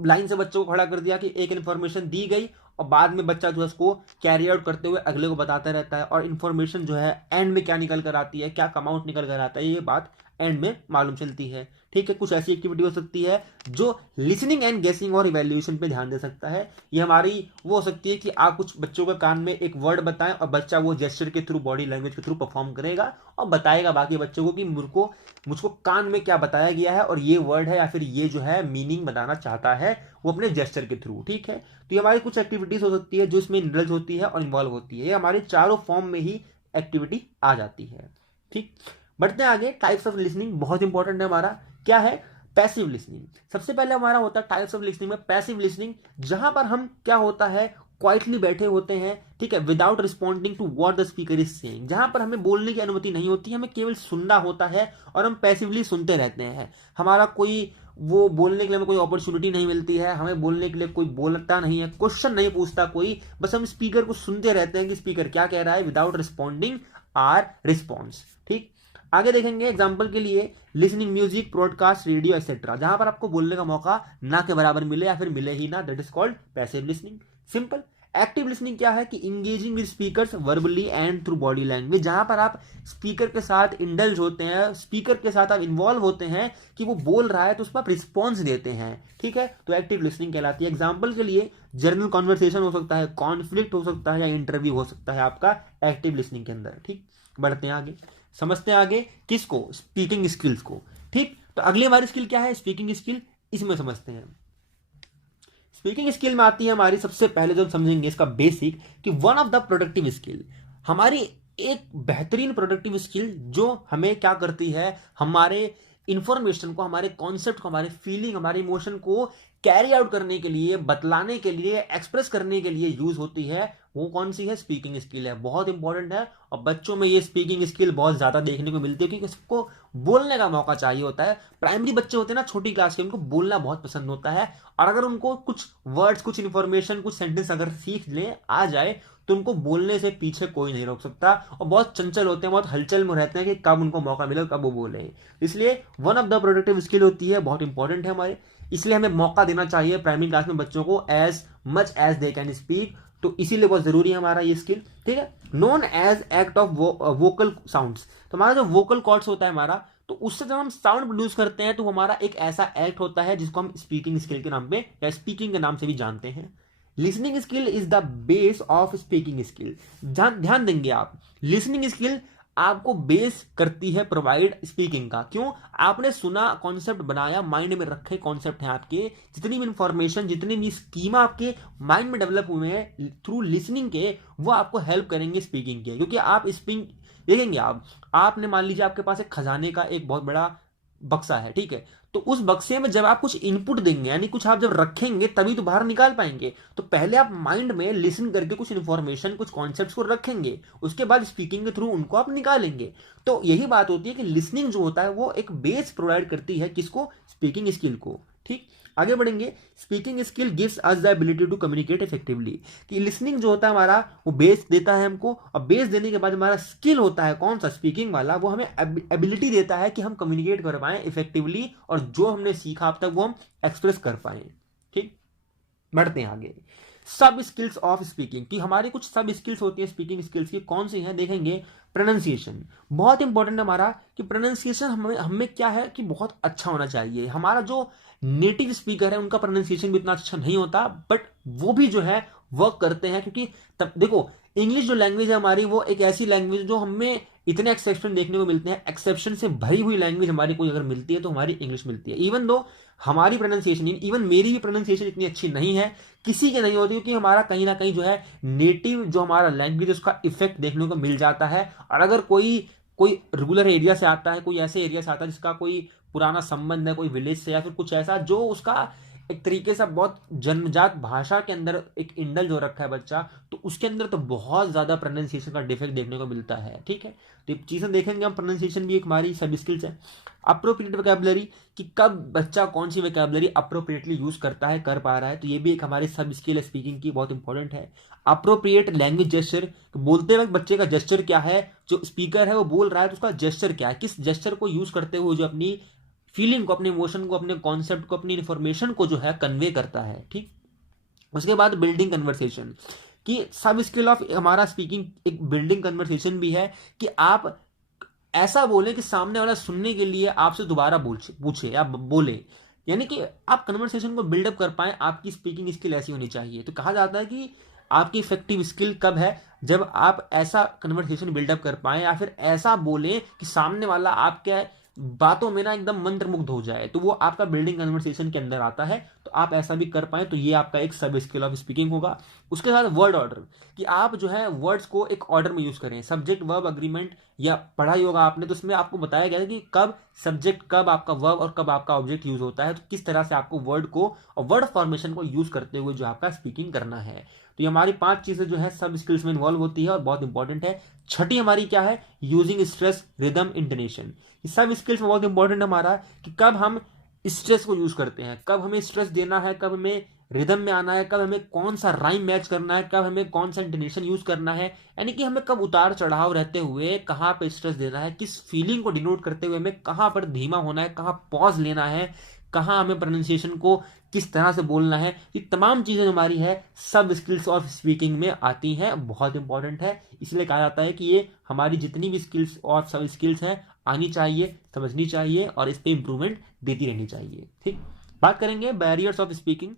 line से बच्चों को खड़ा कर दिया कि एक इन्फॉर्मेशन दी गई और बाद में बच्चा जो है उसको कैरी आउट करते हुए अगले को बताता रहता है, और इन्फॉर्मेशन जो है एंड में क्या निकल कर आती है, क्या कम आउट निकल कर आता है, ये बात एंड में मालूम चलती है, ठीक है। कुछ ऐसी एक्टिविटी हो सकती है जो लिसनिंग एंड गेसिंग और इवैल्यूएशन पे ध्यान दे सकता है। ये हमारी वो हो सकती है कि आप कुछ बच्चों के कान में एक वर्ड बताएं और बच्चा वो जेस्चर के थ्रू, बॉडी लैंग्वेज के थ्रू परफॉर्म करेगा और बताएगा बाकी बच्चों को कि मुझको कान में क्या बताया गया है और ये वर्ड है या फिर ये जो है मीनिंग बताना चाहता है, वो अपने जेस्चर के थ्रू, ठीक है। तो ये हमारी कुछ एक्टिविटीज हो सकती है जो इसमें इंडल्ज होती है और इन्वॉल्व होती है। ये हमारे चारों फॉर्म में ही एक्टिविटी आ जाती है, ठीक। बढ़ते हैं आगे, टाइप्स ऑफ लिसनिंग बहुत इंपॉर्टेंट है हमारा। क्या है, पैसिव लिसनिंग। सबसे पहले हमारा होता है टाइप्स ऑफ लिसनिंग में पैसिव लिसनिंग, जहां पर हम क्या होता है क्वाइटली बैठे होते हैं, ठीक है, without responding to what the speaker is saying, जहां पर हमें बोलने की अनुमति नहीं होती, हमें केवल सुनना होता है और हम पैसिवली सुनते रहते हैं। हमारा कोई वो बोलने के लिए हमें कोई अपॉर्चुनिटी नहीं मिलती है, हमें बोलने के लिए कोई बोलता नहीं है, क्वेश्चन नहीं पूछता कोई, बस हम स्पीकर को सुनते रहते हैं कि स्पीकर क्या कह रहा है विदाउट रिस्पॉन्डिंग आर रिस्पॉन्स। ठीक, आगे देखेंगे एग्जाम्पल के लिए listening music, broadcast, radio etcetera, जहां पर आपको बोलने का मौका ना के बराबर मिले या फिर मिले ही ना, that is called passive listening. Simple. Active listening क्या है कि engaging with speakers verbally and through body language, जहां पर आप स्पीकर के साथ इंडल्ज होते हैं, स्पीकर के साथ आप इन्वॉल्व होते हैं कि वो बोल रहा है तो उस पर आप रिस्पॉन्स देते हैं। ठीक है, तो एक्टिव लिसनिंग कहलाती है। एग्जाम्पल के लिए जनरल कॉन्वर्सेशन हो सकता है, कॉन्फ्लिक्ट हो सकता है, या इंटरव्यू हो सकता है आपका एक्टिव लिसनिंग के अंदर। ठीक, बढ़ते हैं आगे, समझते हैं आगे किसको, स्पीकिंग स्किल्स को। ठीक, तो अगली हमारी स्किल क्या है, स्पीकिंग स्किल, इसमें समझते हैं। स्पीकिंग स्किल में आती है हमारी सबसे पहले जो हम समझेंगे इसका बेसिक, कि one of the productive skill, हमारी एक बेहतरीन प्रोडक्टिव स्किल जो हमें क्या करती है, हमारे इंफॉर्मेशन को, हमारे कॉन्सेप्ट को, हमारे फीलिंग, हमारे इमोशन को कैरी आउट करने के लिए, बतलाने के लिए, एक्सप्रेस करने के लिए यूज होती है, वो कौन सी है, स्पीकिंग स्किल है। बहुत इंपॉर्टेंट है और बच्चों में ये स्पीकिंग स्किल बहुत ज्यादा देखने को मिलती है क्योंकि सबको बोलने का मौका चाहिए होता है। प्राइमरी बच्चे होते हैं ना, छोटी क्लास के, उनको बोलना बहुत पसंद होता है, और अगर उनको कुछ वर्ड्स, कुछ इंफॉर्मेशन, कुछ सेंटेंस अगर सीख ले आ जाए तो उनको बोलने से पीछे कोई नहीं रोक सकता, और बहुत चंचल होते हैं, बहुत हलचल में रहते हैं कि कब उनको मौका मिले, कब वो बोले। इसलिए one of the productive skill होती है, बहुत इंपॉर्टेंट है हमारे, इसलिए हमें मौका देना चाहिए प्राइमरी क्लास में बच्चों को as much as they can speak, तो इसीलिए बहुत जरूरी है हमारा ये स्किल। ठीक है, known as act of vocal sounds, तो हमारा जो वोकल कॉर्ड्स होता है हमारा, तो उससे जब हम साउंड प्रोड्यूस करते हैं तो हमारा एक ऐसा एक्ट होता है जिसको हम स्पीकिंग स्किल के नाम पे या स्पीकिंग के नाम से भी जानते हैं। Listening skill is the base of speaking skill, ध्यान देंगे आप, लिसनिंग स्किल आपको बेस करती है प्रोवाइड स्पीकिंग का। क्यों, आपने सुना, कॉन्सेप्ट बनाया, माइंड में रखे कॉन्सेप्ट हैं आपके, जितनी भी इंफॉर्मेशन, जितनी भी स्कीमा आपके माइंड में डेवलप हुए हैं थ्रू लिसनिंग के, वो आपको हेल्प करेंगे स्पीकिंग के। क्योंकि आप स्पीकिंग देखेंगे, आपने मान लीजिए आपके पास एक खजाने का एक बहुत बड़ा बक्सा है, ठीक है, तो उस बक्से में जब आप कुछ इनपुट देंगे, यानी कुछ आप जब रखेंगे तभी तो बाहर निकाल पाएंगे, तो पहले आप माइंड में लिसन करके कुछ इन्फॉर्मेशन, कुछ कॉन्सेप्ट्स को रखेंगे, उसके बाद स्पीकिंग के थ्रू उनको आप निकालेंगे। तो यही बात होती है कि लिसनिंग जो होता है वो एक बेस प्रोवाइड करती है किसको, स्पीकिंग स्किल को। ठीक, आगे बढ़ेंगे। Speaking skill gives us the ability to communicate effectively, कि लिसनिंग जो होता है हमारा वो बेस देता है हमको, और बेस देने के बाद हमारा स्किल होता है कौन सा, स्पीकिंग वाला, वो हमें एबिलिटी देता है कि हम कम्युनिकेट कर पाए इफेक्टिवली, और जो हमने सीखा अब तक वो हम एक्सप्रेस कर पाए। ठीक, बढ़ते हैं आगे। सब स्किल्स ऑफ स्पीकिंग, की हमारी कुछ सब स्किल्स होती है स्पीकिंग स्किल्स की, कौन सी हैं देखेंगे। प्रोनाउंसिएशन बहुत इंपॉर्टेंट है हमारा, कि प्रोनाउंसिएशन हमें क्या है कि बहुत अच्छा होना चाहिए। हमारा जो नेटिव स्पीकर है उनका प्रोनाउंसिएशन भी इतना अच्छा नहीं होता, बट वो भी जो है वर्क करते हैं, क्योंकि तब देखो इंग्लिश जो लैंग्वेज है हमारी, वो एक ऐसी लैंग्वेज जो हमें इतने एक्सेप्शन देखने को मिलते हैं, एक्सेप्शन से भरी हुई लैंग्वेज हमारी कोई अगर मिलती है तो हमारी इंग्लिश मिलती है। इवन दो हमारी प्रोनाउंसिएशन, इवन मेरी भी प्रोनाउंसिएशन इतनी अच्छी नहीं है, किसी के नहीं होती, क्योंकि हमारा कहीं ना कहीं जो है नेटिव जो हमारा लैंग्वेज उसका इफेक्ट देखने को मिल जाता है। और अगर कोई कोई रेगुलर एरिया से आता है, कोई ऐसे एरिया से आता है जिसका कोई पुराना संबंध है कोई विलेज से, या फिर कुछ ऐसा जो उसका एक तरीके से बहुत जन्मजात भाषा के अंदर एक इंडल्ज हो रखा है बच्चा, तो उसके अंदर तो बहुत ज्यादा प्रोनाउंसिएशन का डिफेक्ट देखने को मिलता है। ठीक है, तो ये चीजें देखेंगे हम, प्रोनाउंसिएशन भी एक हमारी सब स्किल्स है। अप्रोप्रिएट वोकैबुलरी, कि कब बच्चा कौन सी वोकैबुलरी अप्रोप्रिएटली यूज करता है, कर पा रहा है, तो ये भी एक हमारी सब स्किल है स्पीकिंग की, बहुत इंपॉर्टेंट है। अप्रोप्रिएट लैंग्वेज जेस्चर, बोलते वक्त बच्चे का जेस्चर क्या है, जो स्पीकर है वो बोल रहा है तो उसका जेस्चर क्या है, किस जेस्चर को यूज करते हुए जो अपनी फीलिंग को, अपने इमोशन को, अपने कॉन्सेप्ट को, अपनी इंफॉर्मेशन को जो है कन्वे करता है। ठीक, उसके बाद बिल्डिंग कन्वर्सेशन, कि सब स्किल ऑफ हमारा स्पीकिंग एक बिल्डिंग कन्वर्सेशन भी है, कि आप ऐसा बोले कि सामने वाला सुनने के लिए आपसे दोबारा पूछे या बोले, यानी कि आप कन्वर्सेशन को बिल्डअप कर पाए, आपकी स्पीकिंग स्किल ऐसी होनी चाहिए। तो कहा जाता है कि आपकी इफेक्टिव स्किल कब है, जब आप ऐसा कन्वर्सेशन बिल्डअप कर पाए, या फिर ऐसा बोले कि सामने वाला आपके बातों में ना एकदम मंत्रमुग्ध हो जाए, तो वो आपका बिल्डिंग कन्वर्सेशन के अंदर आता है। तो आप ऐसा भी कर पाए तो ये आपका एक सब स्किल ऑफ स्पीकिंग होगा। उसके साथ वर्ड ऑर्डर, कि आप जो है वर्ड्स को एक ऑर्डर में यूज करें, सब्जेक्ट वर्ब अग्रीमेंट, या पढ़ा ही होगा आपने, तो उसमें आपको बताया गया है कि कब सब्जेक्ट, कब आपका वर्ब और कब आपका ऑब्जेक्ट यूज होता है, तो किस तरह से आपको वर्ड को और वर्ड फॉर्मेशन को यूज करते हुए जो आपका स्पीकिंग करना है। तो ये हमारी 5 चीजें जो है सब स्किल्स में इन्वॉल्व होती है और बहुत इंपॉर्टेंट है। छठी हमारी क्या है, यूजिंग स्ट्रेस, रिदम, इंटोनेशन। सब स्किल्स में बहुत इंपॉर्टेंट हमारा कि कब हम स्ट्रेस को यूज करते हैं, कब हमें स्ट्रेस देना है, कब हमें रिदम में आना है, कब हमें कौन सा राइम मैच करना है, कब हमें कौन सा इंटोनेशन यूज करना है, यानी कि हमें कब उतार चढ़ाव रहते हुए कहाँ पे स्ट्रेस देना है, किस फीलिंग को डिनोट करते हुए हमें कहाँ पर धीमा होना है, कहाँ पॉज लेना है, कहाँ हमें प्रोनाउंसिएशन को किस तरह से बोलना है, ये तमाम चीजें हमारी है सब स्किल्स ऑफ स्पीकिंग में आती हैं, बहुत इंपॉर्टेंट है। इसलिए कहा जाता है कि ये हमारी जितनी भी स्किल्स और सब स्किल्स हैं आनी चाहिए, समझनी चाहिए और इस पे इंप्रूवमेंट देती रहनी चाहिए। ठीक, बात करेंगे बैरियर्स ऑफ स्पीकिंग।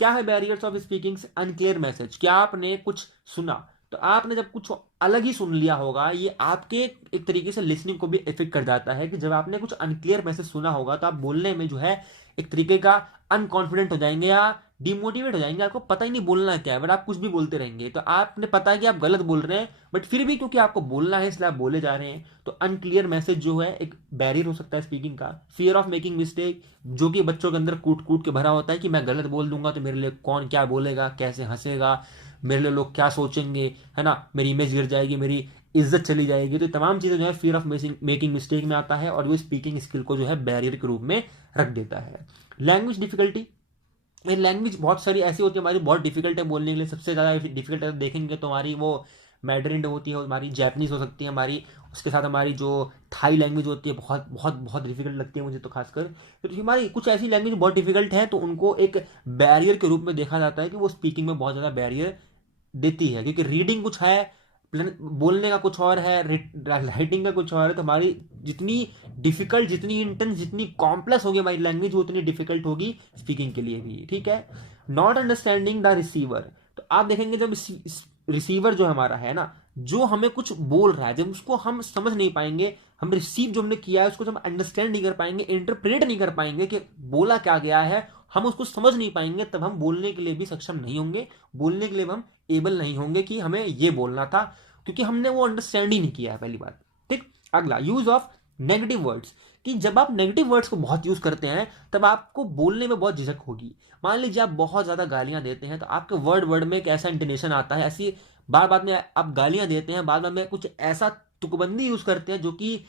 क्या है barriers of speaking? Unclear message. क्या आपने कुछ सुना तो आपने जब कुछ अलग ही सुन लिया होगा, ये आपके एक तरीके से लिसनिंग को भी इफेक्ट कर जाता है कि जब आपने कुछ अनक्लियर मैसेज सुना होगा तो आप बोलने में जो है एक तरीके का अनकॉन्फिडेंट हो जाएंगे या डिमोटिवेट हो जाएंगे, आपको पता ही नहीं बोलना क्या है, बट आप कुछ भी बोलते रहेंगे। तो आपने पता है कि आप गलत बोल रहे हैं, बट फिर भी क्योंकि आपको बोलना है इसलिए आप बोले जा रहे हैं। तो अनक्लियर मैसेज जो है एक बैरियर हो सकता है स्पीकिंग का। फियर ऑफ मेकिंग मिस्टेक, जो कि बच्चों के अंदर कूट कूट के भरा होता है कि मैं गलत बोल दूंगा तो मेरे लिए कौन क्या बोलेगा, कैसे हंसेगा, मेरे लिए लोग क्या सोचेंगे, है ना, मेरी इमेज गिर जाएगी, मेरी इज्जत चली जाएगी। तो तमाम चीजें जो है फियर ऑफ मेकिंग मिस्टेक में आता है और वो स्पीकिंग स्किल को जो है बैरियर के रूप में रख देता है। लैंग्वेज डिफिकल्टी, लैंग्वेज बहुत सारी ऐसी होती है हमारी बहुत डिफिकल्ट है बोलने के लिए। सबसे ज़्यादा डिफिकल्ट है देखेंगे तो हमारी वो मैडरिन होती है, हमारी जैपनीज हो सकती है हमारी, उसके साथ हमारी जो थाई लैंग्वेज होती है बहुत बहुत बहुत डिफिकल्ट लगती है मुझे तो खासकर। तो हमारी कुछ ऐसी लैंग्वेज बहुत डिफिकल्ट है तो उनको एक बैरियर के रूप में देखा जाता है कि वो स्पीकिंग में बहुत ज़्यादा बैरियर देती है, क्योंकि रीडिंग कुछ है, बोलने का कुछ और है, राइटिंग का कुछ और है। तो हमारी जितनी डिफिकल्ट, जितनी इंटेंस, जितनी कॉम्प्लेक्स होगी हमारी लैंग्वेज उतनी डिफिकल्ट होगी स्पीकिंग के लिए भी। ठीक है। नॉट अंडरस्टैंडिंग द रिसीवर, तो आप देखेंगे जब रिसीवर जो हमारा है ना, जो हमें कुछ बोल रहा है, जब उसको हम समझ नहीं पाएंगे, हम रिसीव जो हमने किया है उसको जब अंडरस्टैंड नहीं कर पाएंगे, इंटरप्रेट नहीं कर पाएंगे कि बोला क्या गया है, हम उसको समझ नहीं पाएंगे, तब हम बोलने के लिए भी सक्षम नहीं होंगे, बोलने के लिए हम एबल नहीं होंगे कि हमें ये बोलना था, क्योंकि हमने वो अंडरस्टैंड ही नहीं किया है, पहली बात। ठीक। अगला, यूज ऑफ नेगेटिव वर्ड्स, कि जब आप नेगेटिव वर्ड्स को बहुत यूज करते हैं तब आपको बोलने में बहुत झिझक होगी। मान लीजिए आप बहुत ज्यादा गालियां देते हैं तो आपके वर्ड वर्ड में एक ऐसा इंटोनेशन आता है, ऐसी बार बार में आप गालियां देते हैं, बार बार में कुछ ऐसा तुकबंदी यूज करते हैं जो कि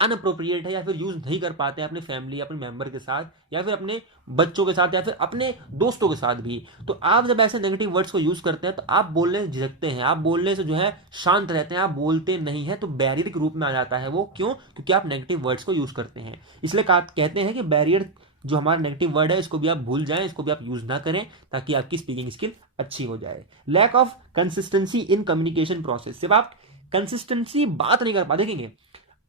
अनअप्रोप्रिएट है या फिर यूज नहीं कर पाते हैं अपने फैमिली, अपने मेंबर के साथ या फिर अपने बच्चों के साथ या फिर अपने दोस्तों के साथ भी। तो आप जब ऐसे नेगेटिव वर्ड्स को यूज करते हैं तो आप बोलने से झिझकते हैं, आप बोलने से जो है शांत रहते हैं, आप बोलते नहीं है, तो बैरियर के रूप में आ जाता है वो। क्यों? क्योंकि आप नेगेटिव वर्ड्स को यूज करते हैं। इसलिए कहते हैं कि बैरियर जो हमारा नेगेटिव वर्ड है इसको भी आप भूल जाएं, इसको भी आप यूज ना करें ताकि आपकी स्पीकिंग स्किल अच्छी हो जाए। Lack of consistency in communication process, जब आप कंसिस्टेंसी बात नहीं कर पाते, देखेंगे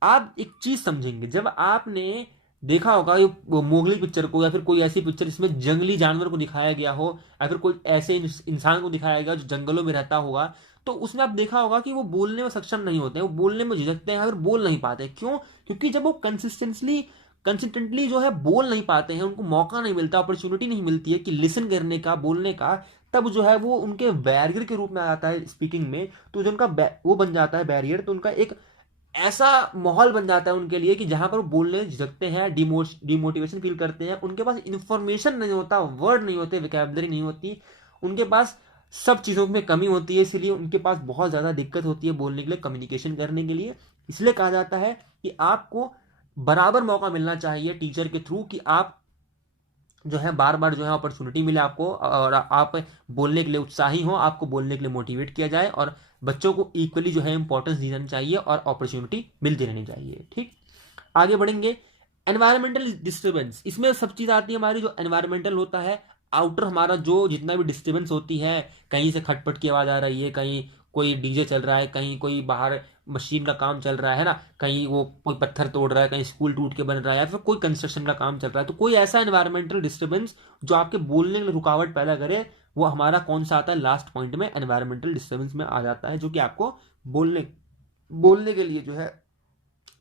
आप एक चीज समझेंगे, जब आपने देखा होगा ये मोगली पिक्चर को या फिर कोई ऐसी पिक्चर जिसमें जंगली जानवर को दिखाया गया हो या फिर कोई ऐसे इंसान को दिखाया गया जो जंगलों में रहता होगा, तो उसमें आप देखा होगा कि वो बोलने में सक्षम नहीं होते हैं, वो बोलने में झिझकते हैं और बोल नहीं पाते। क्यों? क्योंकि जब वो कंसिस्टेंटली जो है बोल नहीं पाते हैं, उनको मौका नहीं मिलता, अपॉर्चुनिटी नहीं मिलती है कि लिसन करने का, बोलने का, तब जो है वो उनके बैरियर के रूप में आ जाता है स्पीकिंग में। तो जो उनका वो बन जाता है बैरियर, तो उनका एक ऐसा माहौल बन जाता है उनके लिए कि जहां पर वो बोलने झिझकते हैं, डिमोटिवेशन फील करते हैं, उनके पास इंफॉर्मेशन नहीं होता, वर्ड नहीं होते, वोकैबुलरी नहीं होती, उनके पास सब चीज़ों में कमी होती है, इसलिए उनके पास बहुत ज़्यादा दिक्कत होती है बोलने के लिए, कम्युनिकेशन करने के लिए। इसलिए कहा जाता है कि आपको बराबर मौका मिलना चाहिए टीचर के थ्रू कि आप जो है बार बार जो है अपॉर्चुनिटी मिले आपको और आप बोलने के लिए उत्साही हो, आपको बोलने के लिए मोटिवेट किया जाए और बच्चों को इक्वली जो है इंपॉर्टेंस दी जानी चाहिए और अपॉर्चुनिटी मिलती रहनी चाहिए। ठीक, आगे बढ़ेंगे। एनवायरमेंटल डिस्टर्बेंस, इसमें सब चीज आती है हमारी, जो एनवायरमेंटल होता है, आउटर हमारा जो जितना भी डिस्टर्बेंस होती है, कहीं से खटपट की आवाज आ रही है, कहीं कोई डीजे चल रहा है, कहीं कोई बाहर मशीन का काम चल रहा है ना, कहीं वो कोई पत्थर तोड़ रहा है, कहीं स्कूल टूट के बन रहा है या फिर कोई कंस्ट्रक्शन का काम चल रहा है, तो कोई ऐसा एनवायरमेंटल डिस्टर्बेंस जो आपके बोलने के लिए रुकावट पैदा करे, वो हमारा कौन सा आता है? लास्ट पॉइंट में एनवायरमेंटल डिस्टर्बेंस में आ जाता है, जो कि आपको बोलने बोलने के लिए जो है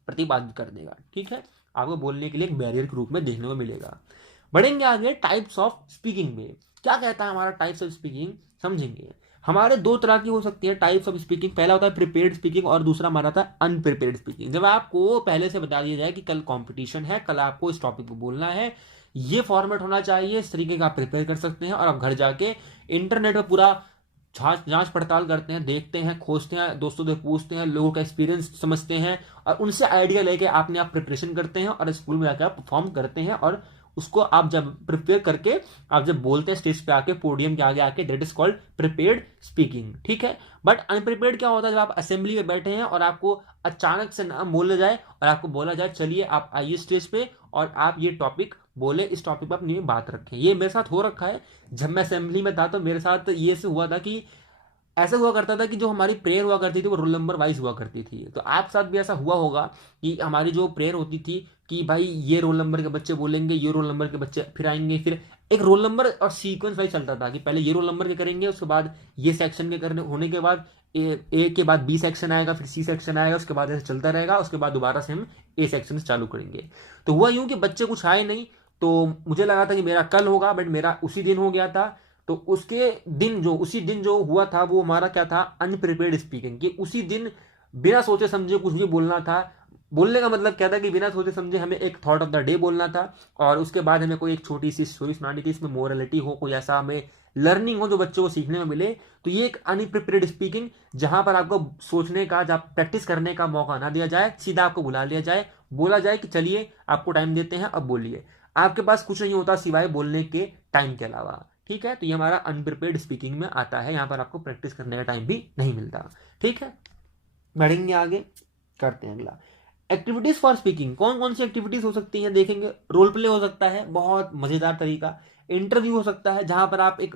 प्रतिपादित कर देगा। ठीक है, आपको बोलने के लिए एक बैरियर के रूप में देखने को मिलेगा। बढ़ेंगे आगे टाइप्स ऑफ स्पीकिंग में। क्या कहता है हमारा टाइप्स ऑफ स्पीकिंग, समझेंगे। हमारे दो तरह की हो सकती है टाइप्स ऑफ स्पीकिंग। पहला होता है प्रिपेयर्ड स्पीकिंग और दूसरा हमारा था अनप्रिपेयर्ड स्पीकिंग। जब आपको पहले से बता दिया जाए कि कल कंपटीशन है, कल आपको इस टॉपिक पर बोलना है, ये फॉर्मेट होना चाहिए, इस तरीके का आप प्रिपेयर कर सकते हैं और आप घर जाके इंटरनेट पर पूरा जांच पड़ताल करते हैं, देखते हैं, खोजते हैं, दोस्तों से पूछते हैं, लोगों का एक्सपीरियंस समझते हैं और उनसे आइडिया लेके आपने आप प्रिपरेशन करते हैं और स्कूल में जाकर आप परफॉर्म करते हैं और उसको आप जब प्रिपेयर करके आप जब बोलते हैं स्टेज पे आके, पोडियम के आगे आके, that is called prepared speaking, ठीक है। बट अनप्रिपेयर्ड क्या होता है, जब आप असेंबली में बैठे हैं और आपको अचानक से नाम बोला जाए और आपको बोला जाए चलिए आप आइए स्टेज पे और आप ये टॉपिक बोले, इस टॉपिक पर अपनी बात रखें। ये मेरे साथ हो रखा है। जब मैं असेंबली में था तो मेरे साथ ये से हुआ था कि ऐसा हुआ करता था कि जो हमारी प्रेयर हुआ करती थी वो रोल नंबर वाइज हुआ करती थी। तो आप साथ भी ऐसा हुआ होगा कि हमारी जो प्रेयर होती थी कि भाई ये रोल नंबर के बच्चे बोलेंगे, ये रोल नंबर के बच्चे फिर आएंगे, फिर एक रोल नंबर और सीक्वेंस वाइज चलता था कि पहले ये रोल नंबर के करेंगे, उसके बाद ये सेक्शन के करने होने के बाद ए के बाद बी सेक्शन आएगा, फिर सी सेक्शन आएगा, उसके बाद ऐसे चलता रहेगा, उसके बाद दोबारा से हम ए सेक्शन से चालू करेंगे। तो हुआ यूं कि बच्चे कुछ आए नहीं, तो मुझे लगा था कि मेरा कल होगा, बट मेरा उसी दिन हो गया था। तो उसी दिन जो हुआ था वो हमारा क्या था, अनप्रिपेयर्ड स्पीकिंग, कि उसी दिन बिना सोचे समझे कुछ भी बोलना था। बोलने का मतलब क्या था कि बिना सोचे समझे हमें एक थॉट ऑफ द डे बोलना था और उसके बाद हमें कोई एक छोटी सी स्टोरी सुनानी थी, इसमें मोरलिटी हो, कोई ऐसा हमें लर्निंग हो जो बच्चों को सीखने में मिले। तो ये एक अनप्रिपेयर्ड स्पीकिंग, जहां पर आपको सोचने का, जब प्रैक्टिस करने का मौका ना दिया जाए, सीधा आपको बुला लिया जाए, बोला जाए कि चलिए आपको टाइम देते हैं, अब बोलिए। आपके पास कुछ नहीं होता सिवाय बोलने के टाइम के अलावा, ठीक है। तो ये हमारा अनप्रिपेयर्ड स्पीकिंग में आता है, यहाँ पर आपको प्रैक्टिस करने का टाइम भी नहीं मिलता, ठीक है। बढ़ेंगे आगे, करते हैं अगला। एक्टिविटीज फॉर स्पीकिंग, कौन कौन सी एक्टिविटीज हो सकती हैं देखेंगे। रोल प्ले हो सकता है, बहुत मजेदार तरीका। इंटरव्यू हो सकता है, जहां पर आप एक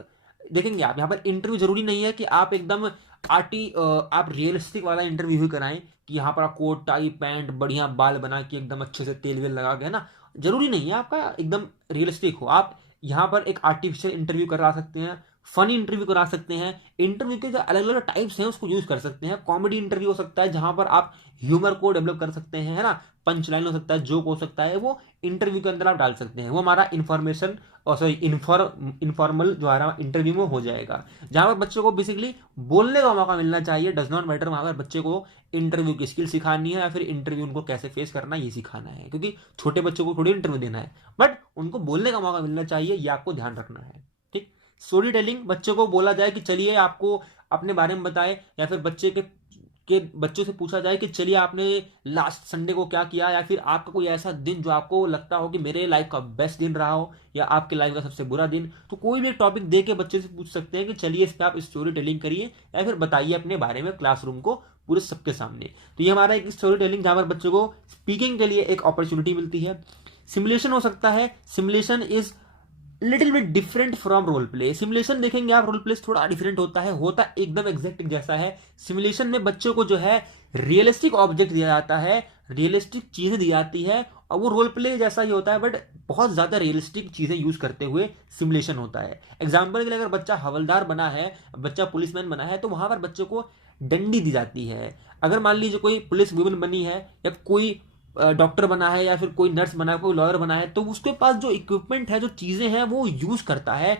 देखेंगे, आप यहाँ पर इंटरव्यू जरूरी नहीं है कि आप एकदम आप रियलिस्टिक वाला इंटरव्यू ही कराएं कि यहाँ पर आप कोट टाई पैंट बढ़िया बाल बना के एकदम अच्छे से तेल वेल लगा के, है ना, जरूरी नहीं है आपका एकदम रियलिस्टिक हो। आप यहाँ पर एक आर्टिफिशियल इंटरव्यू करा सकते हैं, फनी इंटरव्यू करा सकते हैं। इंटरव्यू के जो अलग अलग टाइप्स हैं उसको यूज कर सकते हैं। कॉमेडी इंटरव्यू हो सकता है जहां पर आप ह्यूमर को डेवलप कर सकते हैं, है ना, पंच लाइन हो सकता है, जोक हो सकता है, वो इंटरव्यू के अंदर आप डाल सकते हैं। वो हमारा इन्फॉर्मेशन और सॉरी इनफॉर्मल जो हमारा इंटरव्यू में हो जाएगा, जहां पर बच्चों को बेसिकली बोलने का मौका मिलना चाहिए। डज नॉट मैटर वहां पर बच्चे को इंटरव्यू की स्किल सिखानी है या फिर इंटरव्यू उनको कैसे फेस करना है ये सिखाना है, क्योंकि छोटे बच्चों को थोड़ी इंटरव्यू देना है, बट उनको बोलने का मौका मिलना चाहिए, ये आपको ध्यान रखना है, ठीक। स्टोरी टेलिंग, बच्चों को बोला जाए कि चलिए आपको अपने बारे में बताए, या फिर बच्चों से पूछा जाए कि चलिए आपने लास्ट संडे को क्या किया, या फिर आपका कोई ऐसा दिन जो आपको लगता हो कि मेरे लाइफ का बेस्ट दिन रहा हो या आपके लाइफ का सबसे बुरा दिन। तो कोई भी एक टॉपिक दे के बच्चे से पूछ सकते हैं कि चलिए इस पर आप स्टोरी टेलिंग करिए या फिर बताइए अपने बारे में क्लासरूम को पूरे सबके सामने। तो ये हमारा एक स्टोरी टेलिंग जहां पर बच्चों को स्पीकिंग के लिए एक अपॉर्चुनिटी मिलती है। सिमुलेशन हो सकता है, simulation is little bit different from role play. Simulation देखेंगे आप, रोल प्ले थोड़ा डिफरेंट होता एकदम एग्जैक्ट जैसा है। सिमुलेशन में बच्चों को जो है रियलिस्टिक ऑब्जेक्ट दिया जाता है, रियलिस्टिक चीजें दी जाती है, और वो रोल प्ले जैसा ही होता है, बट बहुत ज्यादा रियलिस्टिक चीजें यूज करते हुए सिमुलेशन होता है। एग्जाम्पल के लिए, अगर बच्चा हवलदार बना है, बच्चा पुलिसमैन बना है, तो वहां पर बच्चों को डंडी दी जाती है। अगर मान लीजिए कोई पुलिस वुमेन बनी है, या कोई डॉक्टर बना है, या फिर कोई नर्स बना है, कोई लॉयर बना है, तो उसके पास जो इक्विपमेंट है, जो चीजें हैं, वो यूज करता है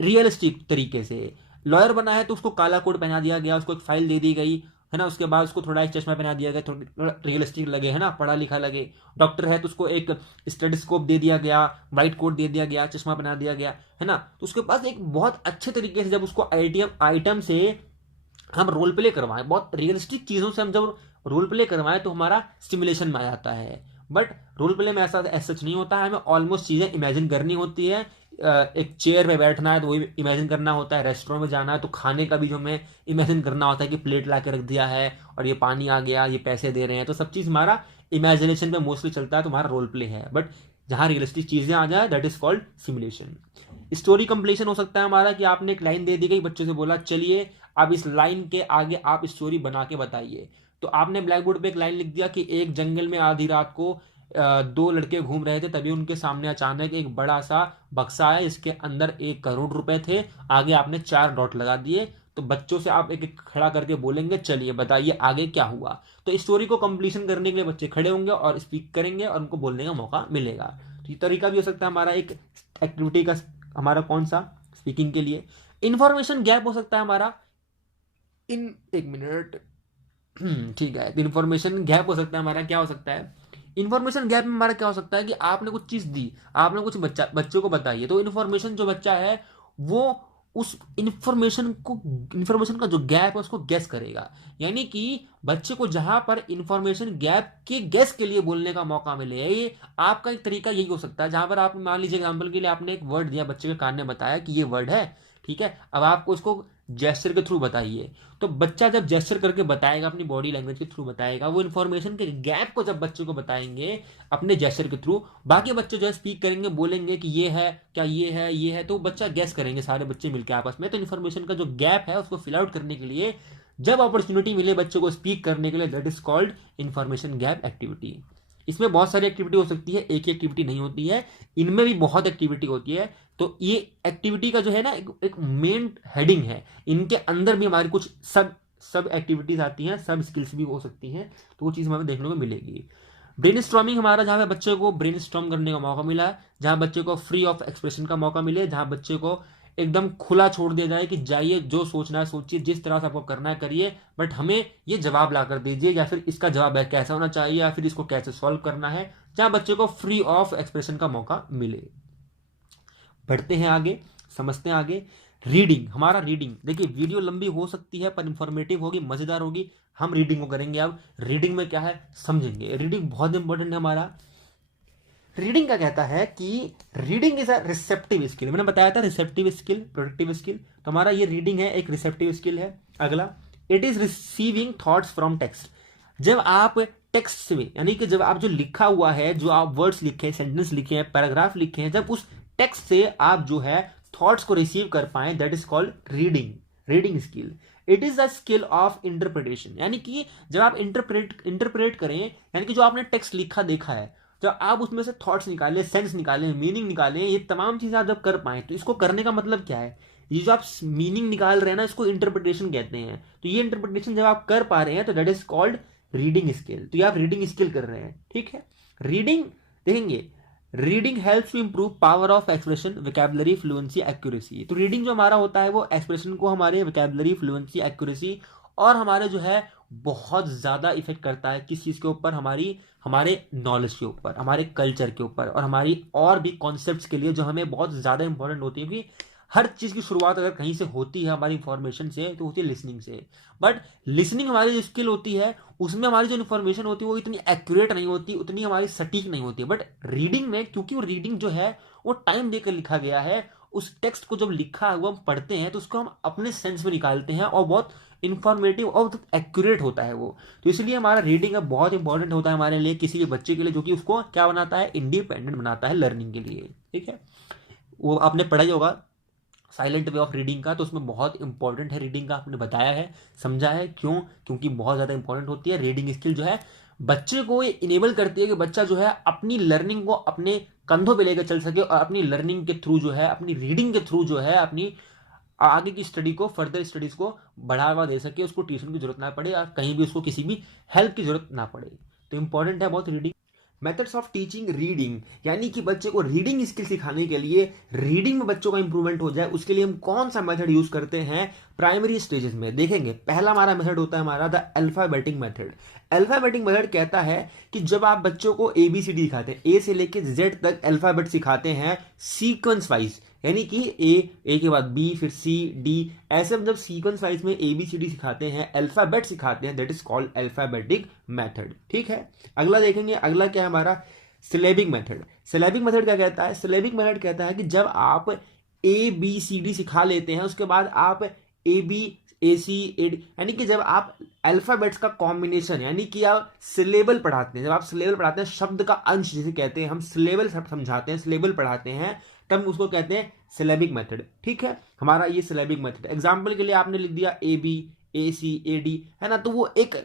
रियलिस्टिक तरीके से। लॉयर बना है तो उसको काला कोट पहना दिया गया, उसको एक फाइल दे दी गई, है ना, उसके बाद उसको थोड़ा एक चश्मा पहना दिया गया, थोड़ा रियलिस्टिक लगे, है ना, पढ़ा लिखा लगे। डॉक्टर है तो उसको एक स्टेथोस्कोप दे दिया गया, व्हाइट कोट दे दिया गया, चश्मा पहना दिया गया, है ना। तो उसके पास एक बहुत अच्छे तरीके से, जब उसको आइटम से हम रोल प्ले करवाएं, बहुत रियलिस्टिक चीजों से हम जब रोल प्ले करवाएं, तो हमारा स्टिमुलेशन में आ जाता है। बट रोल प्ले में ऐसा सच नहीं होता है, हमें ऑलमोस्ट चीजें इमेजिन करनी होती है। एक चेयर पे बैठना है तो वही इमेजिन करना होता है, रेस्टोरेंट में जाना है तो खाने का भी जो हमें इमेजिन करना होता है कि प्लेट ला के रख दिया है और ये पानी आ गया, ये पैसे दे रहे हैं, तो सब चीज हमारा इमेजिनेशन पे मोस्टली चलता है, तो हमारा रोल प्ले है। बट जहां रियलिस्टिक चीजें आ जाए, that is called simulation. Story completion हो सकता है हमारा, कि आपने एक लाइन दे दी गई, बच्चों से बोला चलिए अब इस लाइन के आगे आप स्टोरी बना के बताइए। तो आपने ब्लैक बोर्ड पे एक लाइन लिख दिया कि एक जंगल में आधी रात को दो लड़के घूम रहे थे, तभी उनके सामने अचानक एक बड़ा सा बक्सा है, इसके अंदर 1 करोड़ रुपए थे। आगे आपने 4 डॉट लगा दिए। तो बच्चों से आप एक एक खड़ा करके बोलेंगे चलिए बताइए आगे क्या हुआ। तो स्टोरी को कंप्लीशन करने के लिए बच्चे खड़े होंगे और स्पीक करेंगे और उनको बोलने का मौका मिलेगा। तो ये तरीका भी हो सकता है हमारा एक एक्टिविटी का, हमारा कौन सा, स्पीकिंग के लिए। इंफॉर्मेशन गैप हो सकता है हमारा, एक मिनट, ठीक है। इन्फॉर्मेशन गैप हो सकता है हमारा, क्या हो सकता है इन्फॉर्मेशन गैप में हमारा, क्या हो सकता है कि आपने कुछ चीज दी, आपने कुछ बच्चों को बताई है, तो इन्फॉर्मेशन जो बच्चा है वो उस इंफॉर्मेशन का जो गैप है उसको गेस करेगा। यानी कि बच्चे को जहां पर इंफॉर्मेशन गैप के गेस के लिए बोलने का मौका मिले, ये आपका एक तरीका यही हो सकता है। जहां पर आप मान लीजिए एग्जांपल के लिए आपने एक वर्ड दिया, बच्चे के कान ने बताया कि ये वर्ड है, ठीक है, अब आपको उसको जेस्चर के थ्रू बताइए। तो बच्चा जब जेस्चर करके बताएगा, अपनी बॉडी लैंग्वेज के थ्रू बताएगा, वो इन्फॉर्मेशन के गैप को जब बच्चे को बताएंगे अपने जेस्चर के थ्रू, बाकी बच्चे जो है स्पीक करेंगे, बोलेंगे कि ये है क्या, ये है, तो बच्चा गैस करेंगे सारे बच्चे मिलकर आपस में। तो इन्फॉर्मेशन का जो गैप है उसको फिल आउट करने के लिए जब अपॉर्चुनिटी मिले बच्चों को स्पीक करने के लिए, that is called information gap activity. इसमें बहुत सारी एक्टिविटी हो सकती है, एक ही एक्टिविटी नहीं होती है, इनमें भी बहुत एक्टिविटी होती है। तो ये एक्टिविटी का जो है ना एक मेन हेडिंग है, इनके अंदर भी हमारी कुछ सब एक्टिविटीज आती हैं, सब स्किल्स भी हो सकती हैं, तो वो चीज़ हमें देखने को मिलेगी। ब्रेन स्टॉर्मिंग हमारा, जहाँ पे बच्चे को ब्रेन स्टॉर्म करने का मौका मिला, जहाँ बच्चे को फ्री ऑफ एक्सप्रेशन का मौका मिले, जहाँ बच्चे को एकदम खुला छोड़ दिया जाए कि जाइए जो सोचना है सोचिए, जिस तरह से आपको करना है करिए, बट हमें ये जवाब ला कर दीजिए, या फिर इसका जवाब कैसा होना चाहिए, या फिर इसको कैसे सॉल्व करना है, जहाँ बच्चे को फ्री ऑफ एक्सप्रेशन का मौका मिले। बढ़ते हैं आगे, समझते हैं आगे। रीडिंग, हमारा रीडिंग, देखिए वीडियो लंबी हो सकती है पर इंफॉर्मेटिव होगी, मजेदार होगी। हम रीडिंग को करेंगे। अब रीडिंग में क्या है समझेंगे। रीडिंग बहुत इंपॉर्टेंट है हमारा। रीडिंग का कहता है कि reading is a receptive skill. मैंने बताया था रिसेप्टिव स्किल, प्रोडक्टिव स्किल, तो हमारा ये रीडिंग है, एक रिसेप्टिव स्किल है। अगला, it is receiving thoughts from text. जब आप टेक्स्ट से, यानी कि जब आप जो लिखा हुआ है, जो आप वर्ड्स लिखे हैं, सेंटेंस लिखे हैं, पैराग्राफ लिखे हैं, जब उस टेक्स्ट से आप जो है थॉट्स को रिसीव कर पाए, that is called reading skill. It is the skill of interpretation, यानी कि जब आप इंटरप्रेट करें, यानी कि जो आपने टेक्स्ट लिखा देखा है, जब आप उसमें से थॉट्स निकालें, सेंस निकालें, मीनिंग निकालें, ये तमाम चीजें आप जब कर पाए, तो इसको करने का मतलब क्या है, ये जो आप मीनिंग निकाल रहे हैं ना, इसको इंटरप्रिटेशन कहते हैं। तो ये इंटरप्रिटेशन जब आप कर पा रहे हैं तो that is called reading skill. तो ये आप रीडिंग स्किल कर रहे हैं, ठीक है। रीडिंग देखेंगे, reading helps to improve power of expression, vocabulary, fluency, accuracy. तो रीडिंग जो हमारा होता है वो एक्सप्रेशन को, हमारे वोकैबुलरी, फ्लुएंसी, एक्यूरेसी और हमारे जो है बहुत ज्यादा इफेक्ट करता है किस चीज के ऊपर, हमारे नॉलेज के ऊपर, हमारे कल्चर के ऊपर, और हमारी और भी कॉन्सेप्ट्स के लिए जो हमें बहुत ज्यादा इंपॉर्टेंट होती है। क्योंकि हर चीज की शुरुआत अगर कहीं से होती है हमारी इंफॉर्मेशन से, तो होती है लिसनिंग से। बट लिसनिंग हमारी जो स्किल होती है उसमें हमारी जो इन्फॉर्मेशन होती है वो इतनी एक्यूरेट नहीं होती, उतनी हमारी सटीक नहीं होती है। बट रीडिंग में, क्योंकि वो रीडिंग जो है वो टाइम देकर लिखा गया है, उस टेक्स्ट को जब लिखा है वो हम पढ़ते हैं तो उसको हम अपने सेंस में निकालते हैं, और बहुत इंफॉर्मेटिव और बहुत एक्यूरेट होता है वो। तो इसलिए हमारा रीडिंग बहुत इंपॉर्टेंट होता है हमारे लिए, किसी भी बच्चे के लिए, जो कि उसको क्या बनाता है, इंडिपेंडेंट बनाता है लर्निंग के लिए, ठीक है। वो आपने पढ़ा ही होगा साइलेंट वे ऑफ रीडिंग का, तो उसमें बहुत इंपॉर्टेंट है रीडिंग का, आपने बताया है, समझा है क्यों, क्योंकि बहुत ज़्यादा इंपॉर्टेंट होती है। रीडिंग स्किल जो है बच्चे को ये इनेबल करती है कि बच्चा जो है अपनी लर्निंग को अपने कंधों पे लेकर चल सके, और अपनी लर्निंग के थ्रू जो है, अपनी रीडिंग के थ्रू जो है, अपनी आगे की स्टडी को, फर्दर स्टडीज को बढ़ावा दे सके, उसको ट्यूशन की जरूरत ना पड़े, और कहीं भी उसको किसी भी हेल्प की जरूरत ना पड़े। तो इंपॉर्टेंट है बहुत reading. Methods of teaching reading, यानी कि बच्चे को रीडिंग स्किल सिखाने के लिए, रीडिंग में बच्चों का इंप्रूवमेंट हो जाए, उसके लिए हम कौन सा मेथड यूज करते हैं प्राइमरी स्टेजेस में। देखेंगे पहला हमारा मेथड होता है हमारा the alphabetic method. Alphabetic method कहता है कि जब आप बच्चों को ABCD सिखाते हैं, ए से लेकर Z तक अल्फाबेट सिखाते हैं सीक्वेंस वाइज, यानी कि ए के बाद B, फिर C, D, ऐसे जब सीक्वेंस वाइज में ABCD सिखाते हैं, अल्फाबेट सिखाते हैं, that is called alphabetic method, ठीक है। अगला देखेंगे, अगला क्या है हमारा सिलेबिक मेथड। सिलेबिक मेथड क्या कहता है, सिलेबिक मेथड कहता है कि जब आप ABCD सिखा लेते हैं, उसके बाद आप ABAC, यानी कि जब आप अल्फाबेट्स का कॉम्बिनेशन, यानी कि आप सिलेबल पढ़ाते हैं, जब आप सिलेबल पढ़ाते हैं, शब्द का अंश जिसे कहते हैं, हम सिलेबल समझाते हैं, सिलेबल पढ़ाते हैं, तब उसको कहते हैं सिलेबिक मेथड, ठीक है। हमारा ये सिलेबिक मेथड, एग्जाम्पल के लिए आपने लिख दिया ABACAD, है ना, तो वो एक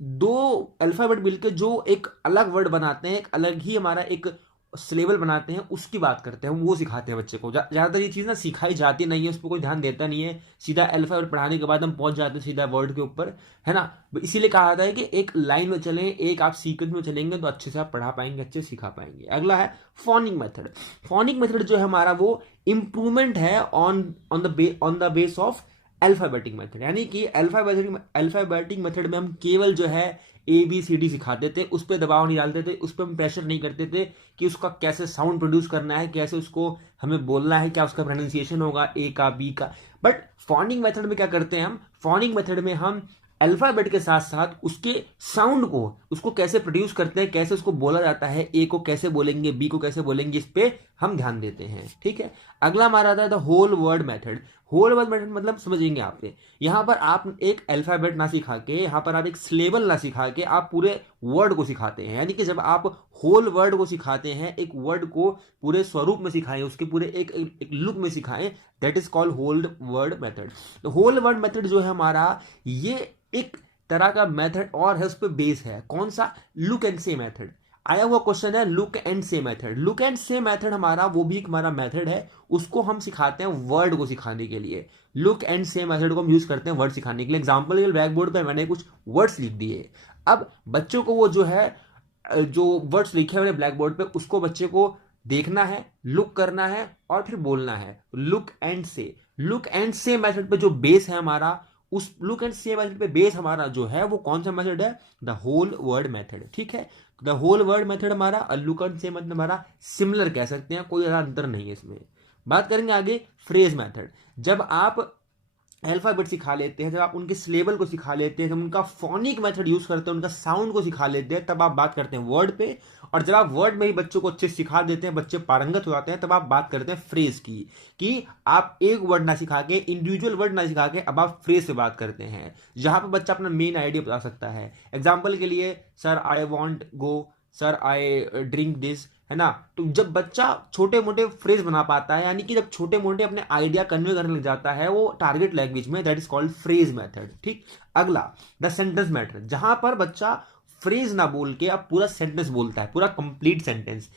दो अल्फाबेट मिलकर जो एक अलग वर्ड बनाते हैं, एक अलग ही हमारा एक सिलेबल बनाते हैं, उसकी बात करते हैं, वो सिखाते हैं बच्चे को। ज़्यादातर ये चीज़ ना सिखाई जाती नहीं है, उस पर कोई ध्यान देता नहीं है, सीधा अल्फाबेट पढ़ाने के बाद हम पहुंच जाते हैं सीधा वर्ड के ऊपर, है ना। इसीलिए कहा जाता है कि एक लाइन में चलें, एक आप सीक्वेंस में चलेंगे तो अच्छे से आप पढ़ा पाएंगे, अच्छे से सिखा पाएंगे। अगला है फोनिक मेथड। फोनिक मेथड जो है हमारा वो इंप्रूवमेंट है on the base of alphabetic method, यानी कि अल्फाबेटिक मेथड में हम केवल जो है ABCD सिखाते थे, उस पर दबाव नहीं डालते थे, उस पर हम प्रेशर नहीं करते थे कि उसका कैसे साउंड प्रोड्यूस करना है, कैसे उसको हमें बोलना है, क्या उसका प्रोनाउंसिएशन होगा ए का बी का। बट फॉनिक मेथड में क्या करते हैं हम, फॉनिक मेथड में हम अल्फाबेट के साथ साथ उसके साउंड को, उसको कैसे प्रोड्यूस करते हैं, कैसे उसको बोला जाता है, ए को कैसे बोलेंगे, बी को कैसे बोलेंगे, इस पे हम ध्यान देते हैं। ठीक है, अगला हमारा आता है the whole word method. Whole word method मतलब समझेंगे आप, यहां पर आप एक अल्फाबेट ना सिखा के, यहां पर आप एक सिलेबल ना सिखा के, आप पूरे वर्ड को सिखाते हैं। यानी कि जब आप होल वर्ड को सिखाते हैं, एक वर्ड को पूरे स्वरूप में सिखाएं, उसके पूरे एक लुक में सिखाएं, that is called whole word method. तो होल वर्ड मेथड जो है हमारा, ये एक तरह का मेथड और है, उस पर बेस है। कौन सा? Look and say method. आया हुआ क्वेश्चन है look and say method. Look and say method हमारा वो भी हमारा मेथड है, उसको हम सिखाते हैं वर्ड को सिखाने के लिए। लुक एंड से मेथड को हम यूज करते हैं वर्ड सिखाने के लिए। एग्जांपल के लिए ब्लैक बोर्ड पर मैंने कुछ वर्ड्स लिख दिए, अब बच्चों को वो जो है, जो वर्ड्स लिखे हुए ब्लैक बोर्ड पे, उसको बच्चे को देखना है, लुक करना है और फिर बोलना है। Look and say, look and say method पे जो बेस है हमारा, उस लुक एंड से मेथड पे बेस हमारा जो है वो कौन सा मेथड है? The whole word method. ठीक है, द होल वर्ड मेथड हमारा और लुक एंड से मेथड हमारा सिमिलर कह सकते हैं, कोई ज्यादा अंतर नहीं है इसमें। बात करेंगे आगे फ्रेज मेथड। जब आप अल्फाबेट सिखा लेते हैं, जब आप उनके सिलेबल को सिखा लेते हैं, जब उनका फोनिक मेथड यूज करते हैं, उनका साउंड को सिखा लेते हैं, तब आप बात करते हैं वर्ड पे। और जब आप वर्ड में ही बच्चों को अच्छे सिखा देते हैं, बच्चे पारंगत हो जाते हैं, तब आप बात करते हैं फ्रेज की, कि आप एक वर्ड ना सिखा के, इंडिविजुअल वर्ड ना सिखा के, अब आप फ्रेज से बात करते हैं, जहां पर बच्चा अपना मेन आइडिया बता सकता है। एग्जाम्पल के लिए, sir I want go, sir I drink this, है ना। तो जब बच्चा छोटे मोटे फ्रेज बना पाता है, यानी कि जब छोटे मोटे अपने आइडिया कन्वे करने लग जाता है वो टारगेट लैंग्वेज में, that is called phrase method. ठीक, अगला द सेंटेंस मेथड, जहां पर बच्चा फ्रेज ना बोल के अब पूरा सेंटेंस बोलता है, पूरा कंप्लीट सेंटेंस।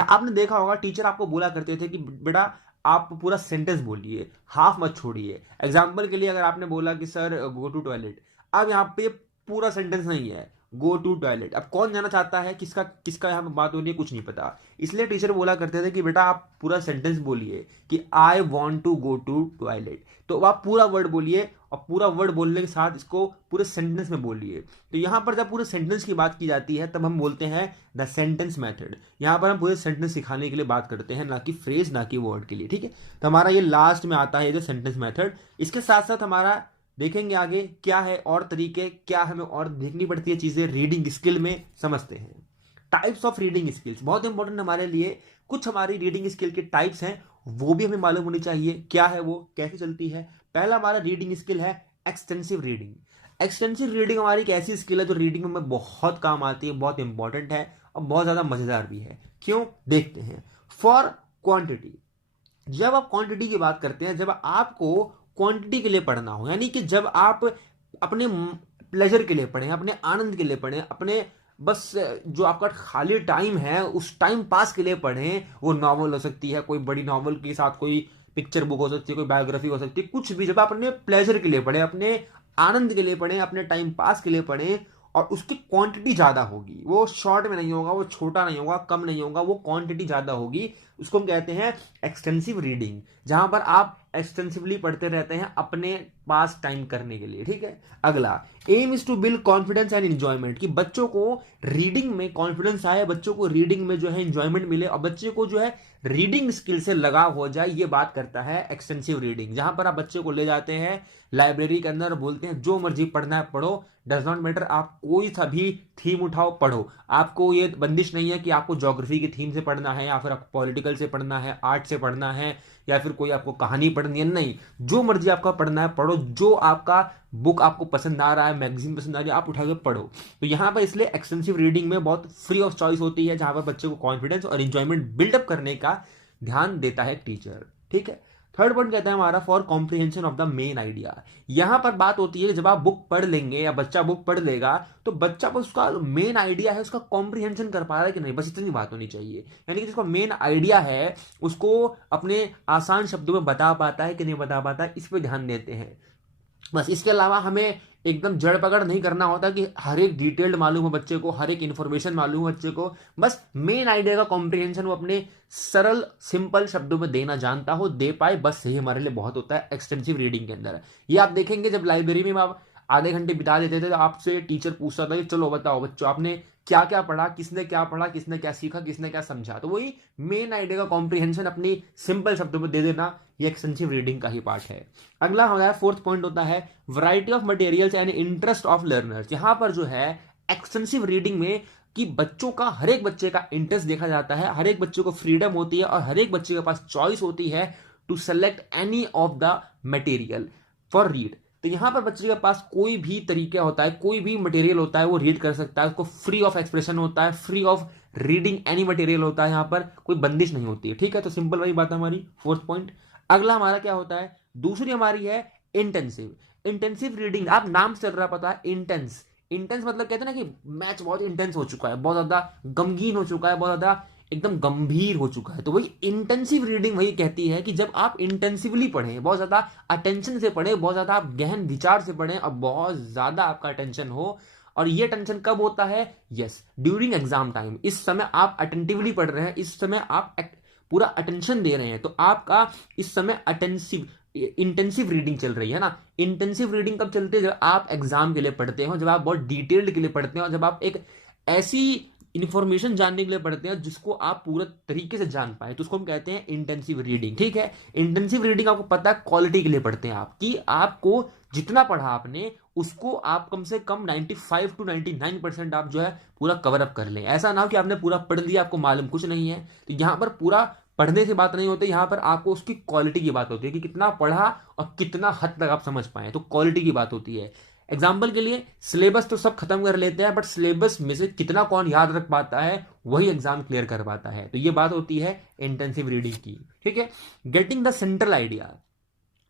आपने देखा होगा टीचर आपको बोला करते थे कि बेटा आप पूरा सेंटेंस बोलिए, हाफ मत छोड़िए। एग्जाम्पल के लिए अगर आपने बोला कि सर गो टू टॉयलेट, अब यहाँ पे पूरा सेंटेंस नहीं है, गो टू टॉयलेट। अब कौन जाना चाहता है, किसका किसका यहाँ पे बात हो रही है, कुछ नहीं पता। इसलिए टीचर बोला करते थे कि बेटा आप पूरा सेंटेंस बोलिए कि I want to go to toilet. तो आप पूरा वर्ड बोलिए और पूरा वर्ड बोलने के साथ इसको पूरे सेंटेंस में बोलिए। तो यहां पर जब पूरे सेंटेंस की बात की जाती है तब हम बोलते हैं द सेंटेंस मेथड। यहां पर हम पूरे सेंटेंस सिखाने के लिए बात करते हैं, ना कि फ्रेज, ना कि वर्ड के लिए। ठीक है, तो हमारा ये लास्ट में आता है जो सेंटेंस मेथड। इसके साथ साथ हमारा देखेंगे आगे क्या है और तरीके, क्या हमें और देखनी पड़ती है चीजें रीडिंग स्किल में, समझते हैं। टाइप्स ऑफ रीडिंग स्किल्स बहुत इंपॉर्टेंट हमारे लिए। कुछ हमारी रीडिंग स्किल के टाइप्स हैं, वो भी हमें मालूम होनी चाहिए, क्या है वो, कैसे चलती है। पहला हमारा रीडिंग स्किल है एक्सटेंसिव रीडिंग। एक्सटेंसिव रीडिंग हमारी एक ऐसी स्किल है जो रीडिंग में बहुत काम आती है, बहुत इंपॉर्टेंट है और बहुत ज्यादा मजेदार भी है। क्यों, देखते हैं। फॉर क्वांटिटी, जब आप क्वांटिटी की बात करते हैं, जब आपको क्वांटिटी के लिए पढ़ना हो, यानी कि जब आप अपने प्लेजर के लिए पढ़ें, अपने आनंद के लिए पढ़ें, अपने बस जो आपका खाली टाइम है उस टाइम पास के लिए पढ़ें, वो नॉवल हो सकती है, कोई बड़ी नॉवल के साथ कोई पिक्चर बुक हो सकती है, कोई बायोग्राफी हो सकती है, कुछ भी। जब आप अपने प्लेजर के लिए पढ़ें, अपने आनंद के लिए पढ़ें, अपने टाइम पास के लिए पढ़ें, और उसकी क्वांटिटी ज्यादा होगी, वो शॉर्ट में नहीं होगा, वो छोटा नहीं होगा, कम नहीं होगा, वो क्वांटिटी ज्यादा होगी, उसको हम कहते हैं एक्सटेंसिव रीडिंग। जहां पर आप एक्सटेंसिवली पढ़ते रहते हैं अपने पास टाइम करने के लिए। ठीक है, अगला aim is to build confidence and enjoyment, कि बच्चों को रीडिंग में कॉन्फिडेंस आए, बच्चों को रीडिंग में जो है एंजॉयमेंट मिले और बच्चे को जो है रीडिंग स्किल से लगाव हो जाए, ये बात करता है एक्सटेंसिव रीडिंग। जहां पर आप बच्चे को ले जाते हैं लाइब्रेरी के अंदर, बोलते हैं जो मर्जी पढ़ना है पढ़ो, डज नॉट मैटर, आप कोई सा भी थीम उठाओ पढ़ो। आपको ये बंदिश नहीं है कि आपको ज्योग्राफी की थीम से पढ़ना है, या फिर आपको पॉलिटिकल से पढ़ना है, आर्ट से पढ़ना है, या फिर कोई आपको कहानी पढ़नी है, नहीं, जो मर्जी आपका पढ़ना है पढ़ो। जो आपका बुक आपको पसंद आ रहा है, मैगजीन पसंद आ रही है, आप उठा के पढ़ो। तो यहां पर इसलिए एक्सटेंसिव रीडिंग में बहुत फ्री ऑफ चॉइस होती है, जहां पर बच्चे को कॉन्फिडेंस और एंजॉयमेंट बिल्डअप करने का ध्यान देता है टीचर। ठीक है, थर्ड पॉइंट कहता है हमारा for comprehension of the main idea. यहां पर बात होती है कि जब आप बुक पढ़ लेंगे या बच्चा बुक पढ़ लेगा तो बच्चा बस उसका मेन आइडिया है उसका कॉम्प्रिहेंशन कर पा रहा है कि नहीं, बस इतनी बात होनी चाहिए। यानी कि जिसका मेन आइडिया है उसको अपने आसान शब्दों में बता पाता है कि नहीं बता पाता है, इस पर ध्यान देते हैं बस। इसके अलावा हमें एकदम जड़ पकड़ नहीं करना होता कि हर एक डिटेल्ड मालूम हो बच्चे को, हर एक इंफॉर्मेशन मालूम हो बच्चे को, बस मेन आइडिया का कॉम्प्रिहेंशन वो अपने सरल सिंपल शब्दों में देना जानता हो, दे पाए, बस यही हमारे लिए बहुत होता है एक्सटेंसिव रीडिंग के अंदर। ये आप देखेंगे जब लाइब्रेरी में आधे घंटे बिता देते थे, तो आपसे टीचर पूछता था कि चलो बताओ बच्चों आपने क्या क्या पढ़ा, किसने क्या सीखा, किसने क्या समझा। तो वही मेन आइडिया का कॉम्प्रिहेंशन अपनी सिंपल शब्दों में दे देना, ये एक्सटेंसिव रीडिंग का ही पार्ट है। अगला हमारा फोर्थ पॉइंट होता है variety of materials and interest of learners. यहां पर जो है एक्सटेंसिव रीडिंग में कि बच्चों का, हर एक बच्चे का इंटरेस्ट देखा जाता है, हर एक बच्चे को फ्रीडम होती है और हर एक बच्चे के पास चॉइस होती है to select any of the material for read. तो यहां पर बच्चे के पास कोई भी तरीका होता है, कोई भी मटेरियल होता है वो रीड कर सकता है, उसको फ्री ऑफ एक्सप्रेशन होता है, free of reading any material होता है, यहां पर कोई बंदिश नहीं होती है। ठीक है, तो सिंपल वही बात है हमारी फोर्थ पॉइंट। अगला हमारा क्या होता है, दूसरी हमारी है इंटेंसिव। इंटेंसिव रीडिंग, आप नाम से चल रहा पता है इंटेंस, इंटेंस मतलब कहते हैं ना कि मैच बहुत इंटेंस हो चुका है, बहुत ज्यादा गमगीन हो चुका है, बहुत ज्यादा एकदम गंभीर हो चुका है। तो वही इंटेंसिव रीडिंग वही कहती है कि जब आप इंटेंसिवली पढ़ें, बहुत ज्यादा अटेंशन से पढ़ें, बहुत ज्यादा आप गहन विचार से पढ़ें और बहुत ज्यादा आपका अटेंशन हो। और ये टेंशन कब होता है, यस ड्यूरिंग एग्जाम टाइम। इस समय आप अटेंटिवली पढ़ रहे हैं, इस समय आप पूरा अटेंशन दे रहे हैं, तो आपका इस समय अटेंसिव इंटेंसिव रीडिंग चल रही है ना। इंटेंसिव रीडिंग कब चलती है, जब आप एग्जाम के लिए पढ़ते हो, जब आप बहुत डिटेल्ड के लिए पढ़ते हो, जब आप एक ऐसी इंफॉर्मेशन जानने के लिए पढ़ते हैं जिसको आप पूरा तरीके से जान पाए, तो उसको हम कहते हैं इंटेंसिव रीडिंग। ठीक है, इंटेंसिव रीडिंग आपको पता है क्वालिटी के लिए पढ़ते हैं आप, कि आपको जितना पढ़ा आपने उसको आप कम से कम 95 to 99% आप जो है पूरा कवर अप कर लें। ऐसा ना हो कि आपने पूरा पढ़ लिया, आपको मालूम कुछ नहीं है। तो यहां पर पूरा पढ़ने की बात नहीं होती, यहां पर आपको उसकी क्वालिटी की बात होती है कि कितना पढ़ा और कितना हद तक आप समझ पाए, तो क्वालिटी की बात होती है। एग्जाम्पल के लिए सिलेबस तो सब खत्म कर लेते हैं, बट सिलेबस में से कितना कौन याद रख पाता है वही एग्जाम क्लियर कर पाता है। तो ये बात होती है इंटेंसिव रीडिंग की। ठीक है, गेटिंग द सेंट्रल आइडिया,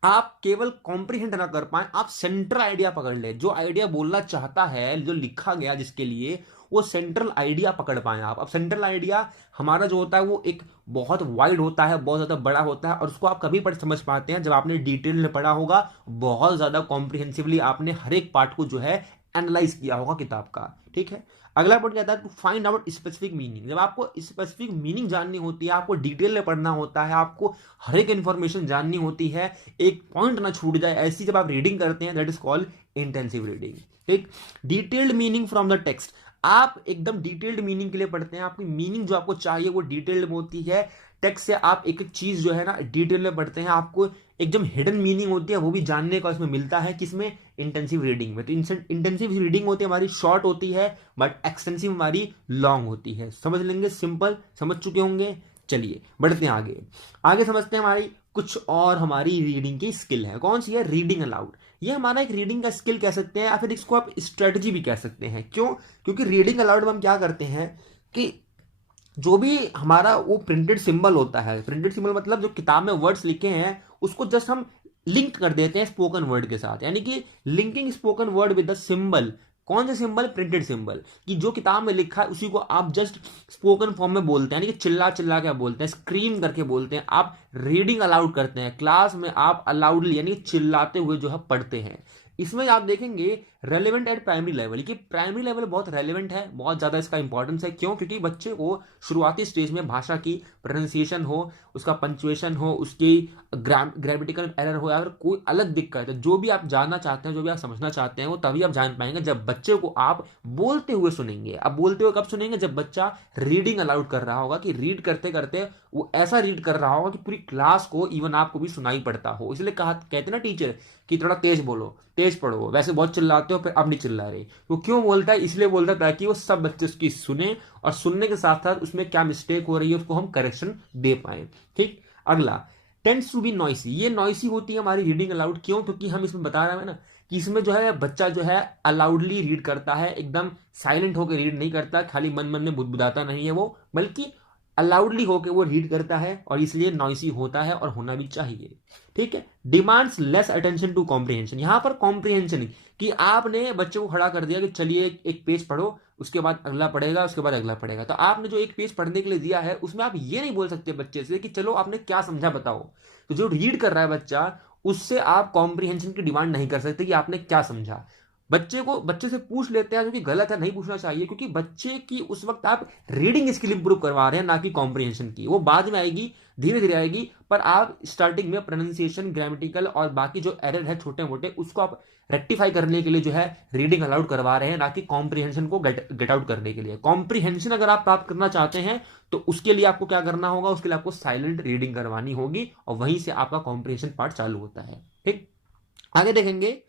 आप केवल कॉम्प्रिहेंड ना कर पाए, आप सेंट्रल आइडिया पकड़ ले, जो आइडिया बोलना चाहता है, जो लिखा गया जिसके लिए, वो सेंट्रल आइडिया पकड़ पाए आप। अब सेंट्रल आइडिया हमारा जो होता है वो एक बहुत वाइड होता है, बहुत ज्यादा बड़ा होता है, और उसको आप कभी पढ़ समझ पाते हैं जब आपने डिटेल में पढ़ा होगा, बहुत ज्यादा कॉम्प्रिहेंसिवली आपने हर एक पार्ट को जो है एनालाइज किया होगा किताब का। ठीक है, अगला पॉइंट कहता है to find out specific meaning. जब आपको स्पेसिफिक मीनिंग जाननी होती है, आपको डिटेल में पढ़ना होता है, आपको हर एक इंफॉर्मेशन जाननी होती है, एक पॉइंट ना छूट जाए, ऐसी जब आप रीडिंग करते हैं, that is called intensive reading. ठीक, detailed meaning from the text, आप एकदम डिटेल्ड मीनिंग के लिए पढ़ते हैं, आपकी मीनिंग जो आपको चाहिए वो डिटेल्ड में होती है। टेक्स्ट से आप एक एक चीज जो है ना डिटेल में पढ़ते हैं, आपको एकदम हिडन मीनिंग होती है वो भी जानने का इसमें मिलता है, किसमें, इंटेंसिव रीडिंग में। तो इंटेंसिव रीडिंग होती है हमारी शॉर्ट होती है, बट एक्सटेंसिव हमारी लॉन्ग होती है। समझ लेंगे, सिंपल समझ चुके होंगे। चलिए बढ़ते हैं आगे, आगे समझते हैं हमारी कुछ और हमारी रीडिंग की स्किल है। कौन सी है, रीडिंग अलाउड। ये हमारा एक रीडिंग का स्किल कह सकते हैं, या फिर इसको आप स्ट्रेटजी भी कह सकते हैं। क्यों, क्योंकि रीडिंग अलाउड में हम क्या करते हैं कि जो भी हमारा वो प्रिंटेड सिंबल होता है, प्रिंटेड सिंबल मतलब जो किताब में वर्ड्स लिखे हैं उसको जस्ट हम लिंक कर देते हैं स्पोकन वर्ड के साथ, यानी कि linking spoken word with the symbol. कौन सा सिंबल, प्रिंटेड सिंबल, कि जो किताब में लिखा है उसी को आप जस्ट स्पोकन फॉर्म में बोलते हैं, यानी कि चिल्ला चिल्ला के बोलते हैं, स्क्रीम करके बोलते हैं, आप रीडिंग अलाउड करते हैं क्लास में, आप अलाउडली यानी चिल्लाते हुए जो है पढ़ते हैं। इसमें आप देखेंगे रेलेवेंट एट प्राइमरी लेवल, कि प्राइमरी लेवल बहुत रेलेवेंट है, बहुत ज्यादा इसका इंपॉर्टेंस है। क्यों, क्योंकि बच्चे को शुरुआती स्टेज में भाषा की प्रोनाउंसिएशन हो, उसका पंक्चुएशन हो, उसकी ग्रामेटिकल एरर हो, या फिर कोई अलग दिक्कत है, जो भी आप जानना चाहते हैं, जो भी आप समझना चाहते हैं, वो तभी आप जान पाएंगे जब बच्चे को आप बोलते हुए सुनेंगे। अब बोलते हुए कब सुनेंगे, जब बच्चा रीडिंग अलाउड कर रहा होगा, कि रीड करते करते वो ऐसा रीड कर रहा होगा कि पूरी क्लास को, इवन आपको भी सुनाई पड़ता हो। इसलिए कहा, कहते ना टीचर कि थोड़ा तेज बोलो, तेज पढ़ो, वैसे बहुत चिल्लाते हो फिर अब नहीं चिल्ला रहे। वो क्यों बोलता है, इसलिए बोलता है ताकि वो सब बच्चे उसकी सुने, और सुनने के साथ साथ उसमें क्या मिस्टेक हो रही है उसको हम करेक्शन दे पाए। ठीक, अगला टेंड्स टू बी नॉइसी। ये नॉइसी होती है हमारी रीडिंग अलाउड। क्यों, क्योंकि हम इसमें बता रहे हैं ना कि इसमें जो है बच्चा जो है अलाउडली रीड करता है, एकदम साइलेंट होकर रीड नहीं करता, खाली मन मन में बुदबुदाता नहीं है वो, बल्कि अलाउडली होकर वो रीड करता है, और इसलिए नॉइसी होता है और होना भी चाहिए। ठीक है, demands less attention to comprehension. यहां पर कॉम्प्रिहेंशन कि आपने बच्चे को खड़ा कर दिया कि चलिए एक पेज पढ़ो, उसके बाद अगला पढ़ेगा, उसके बाद अगला पढ़ेगा। तो आपने जो एक पेज पढ़ने के लिए दिया है उसमें आप ये नहीं बोल सकते बच्चे से कि चलो आपने क्या समझा बताओ। तो जो रीड कर रहा है बच्चा, उससे आप कॉम्प्रिहेंशन की डिमांड नहीं कर सकते कि आपने क्या समझा। बच्चे से पूछ लेते हैं, जो कि गलत है, नहीं पूछना चाहिए, क्योंकि बच्चे की उस वक्त आप रीडिंग स्किल इंप्रूव करवा रहे हैं, ना कि कॉम्प्रिहेंशन की। वो बाद में आएगी, धीरे धीरे आएगी, पर आप स्टार्टिंग में प्रोनाउंसिएशन, ग्रामेटिकल और बाकी जो एरर है छोटे मोटे, उसको आप रेक्टिफाई करने के लिए जो है रीडिंग अलाउड करवा रहे हैं, ना कि कॉम्प्रिहेंशन को गेट आउट करने के लिए। कॉम्प्रिहेंशन अगर आप प्राप्त करना चाहते हैं तो उसके लिए आपको क्या करना होगा, उसके लिए आपको साइलेंट रीडिंग करवानी होगी, और वहीं से आपका कॉम्प्रिहेंशन पार्ट चालू होता है। ठीक, आगे देखेंगे,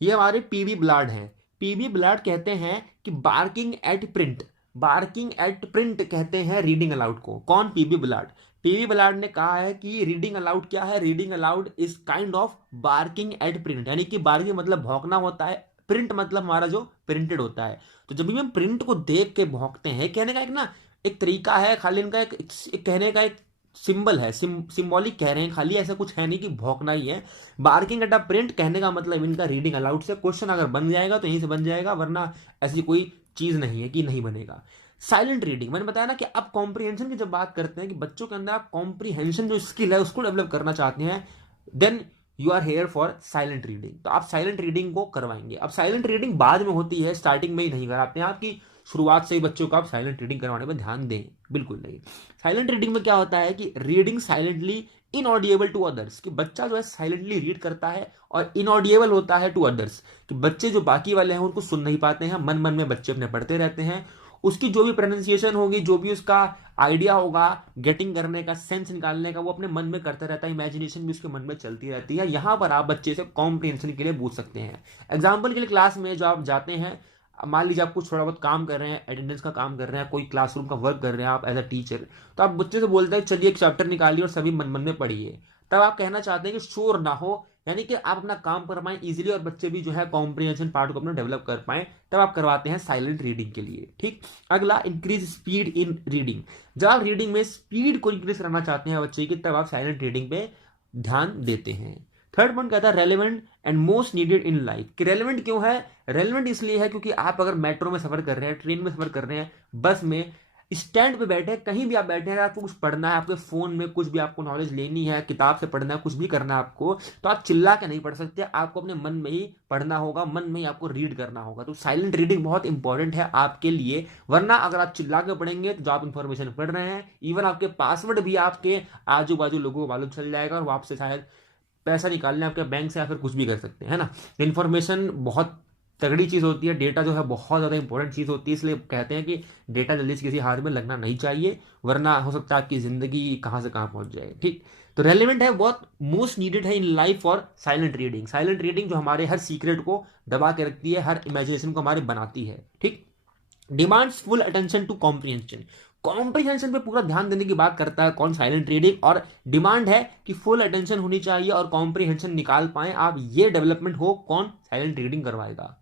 ये हमारे पीवी ब्लाड हैं। पीवी ब्लाड कहते हैं कि barking at print, barking at print कहते हैं रीडिंग अलाउड को। कौन? PV blood. पीवी ब्लाड ने कहा है कि रीडिंग अलाउड क्या है, reading aloud is kind of barking at print, यानी कि बार्किंग मतलब भौंकना होता है, प्रिंट मतलब हमारा जो प्रिंटेड होता है। तो जब भी हम प्रिंट को देख के भौंकते हैं, कहने का एक ना एक तरीका है, खाली इनका एक कहने का एक सिंबल है, सिंबॉलिक कह रहे हैं खाली, ऐसा कुछ है नहीं कि भौंकना ही है। बार्किंग एट अ प्रिंट कहने का मतलब इनका रीडिंग अलाउड से। क्वेश्चन अगर बन जाएगा तो यहीं से बन जाएगा, वरना ऐसी कोई चीज नहीं है कि नहीं बनेगा। साइलेंट रीडिंग, मैंने बताया ना कि आप कॉम्प्रिहेंशन की जब बात करते हैं कि बच्चों के अंदर आप कॉम्प्रिहेंशन जो स्किल है उसको डेवलप करना चाहते हैं, then you are here for silent reading. तो आप साइलेंट रीडिंग को करवाएंगे। अब साइलेंट रीडिंग बाद में होती है, स्टार्टिंग में ही नहीं कराते हैं। आपकी शुरुआत से ही बच्चों को आप साइलेंट रीडिंग करवाने पर ध्यान दें, बिल्कुल नहीं। साइलेंट रीडिंग में क्या होता है कि reading silently inaudible to others, कि बच्चा जो है साइलेंटली रीड करता है और इनऑडिएबल होता है टू अदर्स, कि बच्चे जो बाकी वाले हैं उनको सुन नहीं पाते हैं, मन मन में बच्चे अपने पढ़ते रहते हैं। उसकी जो भी प्रोनाउंसिएशन होगी, जो भी उसका आइडिया होगा गेटिंग करने का, सेंस निकालने का, वो अपने मन में करता रहता है, इमेजिनेशन भी उसके मन में चलती रहती है। यहां पर आप बच्चे से कॉम्प्रिहेंशन के लिए पूछ सकते हैं। एग्जाम्पल के लिए, क्लास में जो आप जाते हैं, मान लीजिए आप कुछ थोड़ा बहुत काम कर रहे हैं, अटेंडेंस का काम कर रहे हैं, कोई क्लासरूम का वर्क कर रहे हैं आप एज अ टीचर, तो आप बच्चे से बोलते हैं चलिए एक चैप्टर निकालिए और सभी मन मन में पढ़िए। तब आप कहना चाहते हैं कि शोर ना हो, यानी कि आप अपना काम कर पाए इजीली और बच्चे भी जो है कॉम्प्रिहेंशन पार्ट को अपना डेवलप कर पाए, तब आप करवाते हैं साइलेंट रीडिंग के लिए। ठीक, अगला, इंक्रीज स्पीड इन रीडिंग। जब आप रीडिंग में स्पीड को इंक्रीज करना चाहते हैं बच्चे की, तब आप साइलेंट रीडिंग पे ध्यान देते हैं। थर्ड पॉइंट कहता है relevant and most needed in life. कि रेलेवेंट क्यों है? रेलेवेंट इसलिए है क्योंकि आप अगर मेट्रो में सफर कर रहे हैं, ट्रेन में सफर कर रहे हैं, बस में, स्टैंड पे बैठे, कहीं भी आप बैठे हैं, आपको कुछ पढ़ना है, आपके फोन में कुछ भी आपको नॉलेज लेनी है, किताब से पढ़ना है, कुछ भी करना है आपको, तो आप चिल्ला के नहीं पढ़ सकते, आपको अपने मन में ही पढ़ना होगा, मन में ही आपको रीड करना होगा। तो साइलेंट रीडिंग बहुत इंपॉर्टेंट है आपके लिए, वरना अगर आप चिल्ला के पढ़ेंगे तो जो आप इंफॉर्मेशन पढ़ रहे हैं, इवन आपके पासवर्ड भी आपके आजू बाजू लोगों को मालूम चल जाएगा और वो आपसे शायद पैसा निकालने आपके बैंक से या फिर कुछ भी कर सकते हैं, है ना। इन्फॉर्मेशन बहुत तगड़ी चीज होती है, डेटा जो है बहुत ज्यादा इंपॉर्टेंट चीज होती है, इसलिए कहते हैं कि डेटा जल्दी से किसी हाथ में लगना नहीं चाहिए, वरना हो सकता है आपकी जिंदगी कहां से कहां पहुंच जाए। ठीक, तो रेलिवेंट है, बहुत मोस्ट नीडेड है in life for silent reading. Silent reading जो हमारे हर सीक्रेट को दबा के रखती है, हर इमेजिनेशन को हमारे बनाती है। ठीक, demands full attention to comprehension. Comprehension पे पूरा ध्यान देने की बात करता है कौन? Silent reading. और डिमांड है कि फुल अटेंशन होनी चाहिए और कॉम्प्रिहेंशन निकाल पाए आप, ये डेवलपमेंट हो, कौन? साइलेंट रीडिंग करवाएगा।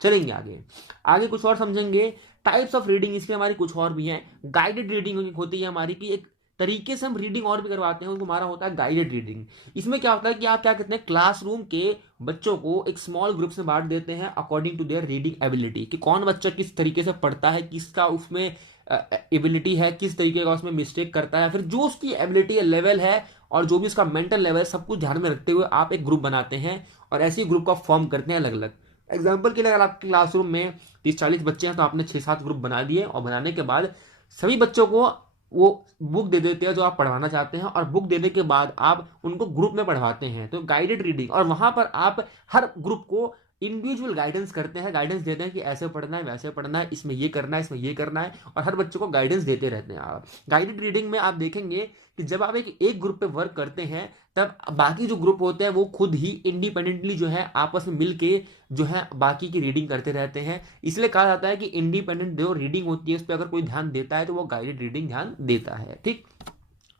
चलेंगे आगे, आगे कुछ और समझेंगे। टाइप्स ऑफ रीडिंग इसमें हमारी कुछ और भी हैं। गाइडेड रीडिंग होती है हमारी, कि एक तरीके से हम रीडिंग और भी करवाते हैं, उनको हमारा होता है गाइडेड रीडिंग। इसमें क्या होता है कि आप क्या कहते हैं, क्लासरूम के बच्चों को एक स्मॉल ग्रुप में बांट देते हैं according to their reading ability, कि कौन बच्चा किस तरीके से पढ़ता है, किसका उसमें एबिलिटी है, किस तरीके का उसमें मिस्टेक करता है, फिर जो उसकी एबिलिटी लेवल है और जो भी उसका मेंटल लेवल है, सब कुछ ध्यान में रखते हुए आप एक ग्रुप बनाते हैं और ऐसे ही ग्रुप का फॉर्म करते हैं अलग अलग। एग्जाम्पल के लिए, अगर आपके क्लासरूम में 30-40 बच्चे हैं तो आपने 6-7 ग्रुप बना दिए, और बनाने के बाद सभी बच्चों को वो बुक दे देते हैं जो आप पढ़वाना चाहते हैं, और बुक देने के बाद आप उनको ग्रुप में पढ़वाते हैं। तो गाइडेड रीडिंग, और वहां पर आप हर ग्रुप को इंडिविजुअल गाइडेंस करते हैं, गाइडेंस देते हैं कि ऐसे पढ़ना है, वैसे पढ़ना है, इसमें ये करना है, इसमें ये करना है, और हर बच्चे को गाइडेंस देते रहते हैं आप। गाइडेड रीडिंग में आप देखेंगे कि जब आप एक ग्रुप पे वर्क करते हैं, तब बाकी जो ग्रुप होते हैं वो खुद ही इंडिपेंडेंटली जो है आपस में मिलके जो है बाकी की रीडिंग करते रहते हैं। इसलिए कहा जाता है कि इंडिपेंडेंट जो रीडिंग होती है उस पर अगर कोई ध्यान देता है तो वो गाइडेड रीडिंग ध्यान देता है। ठीक,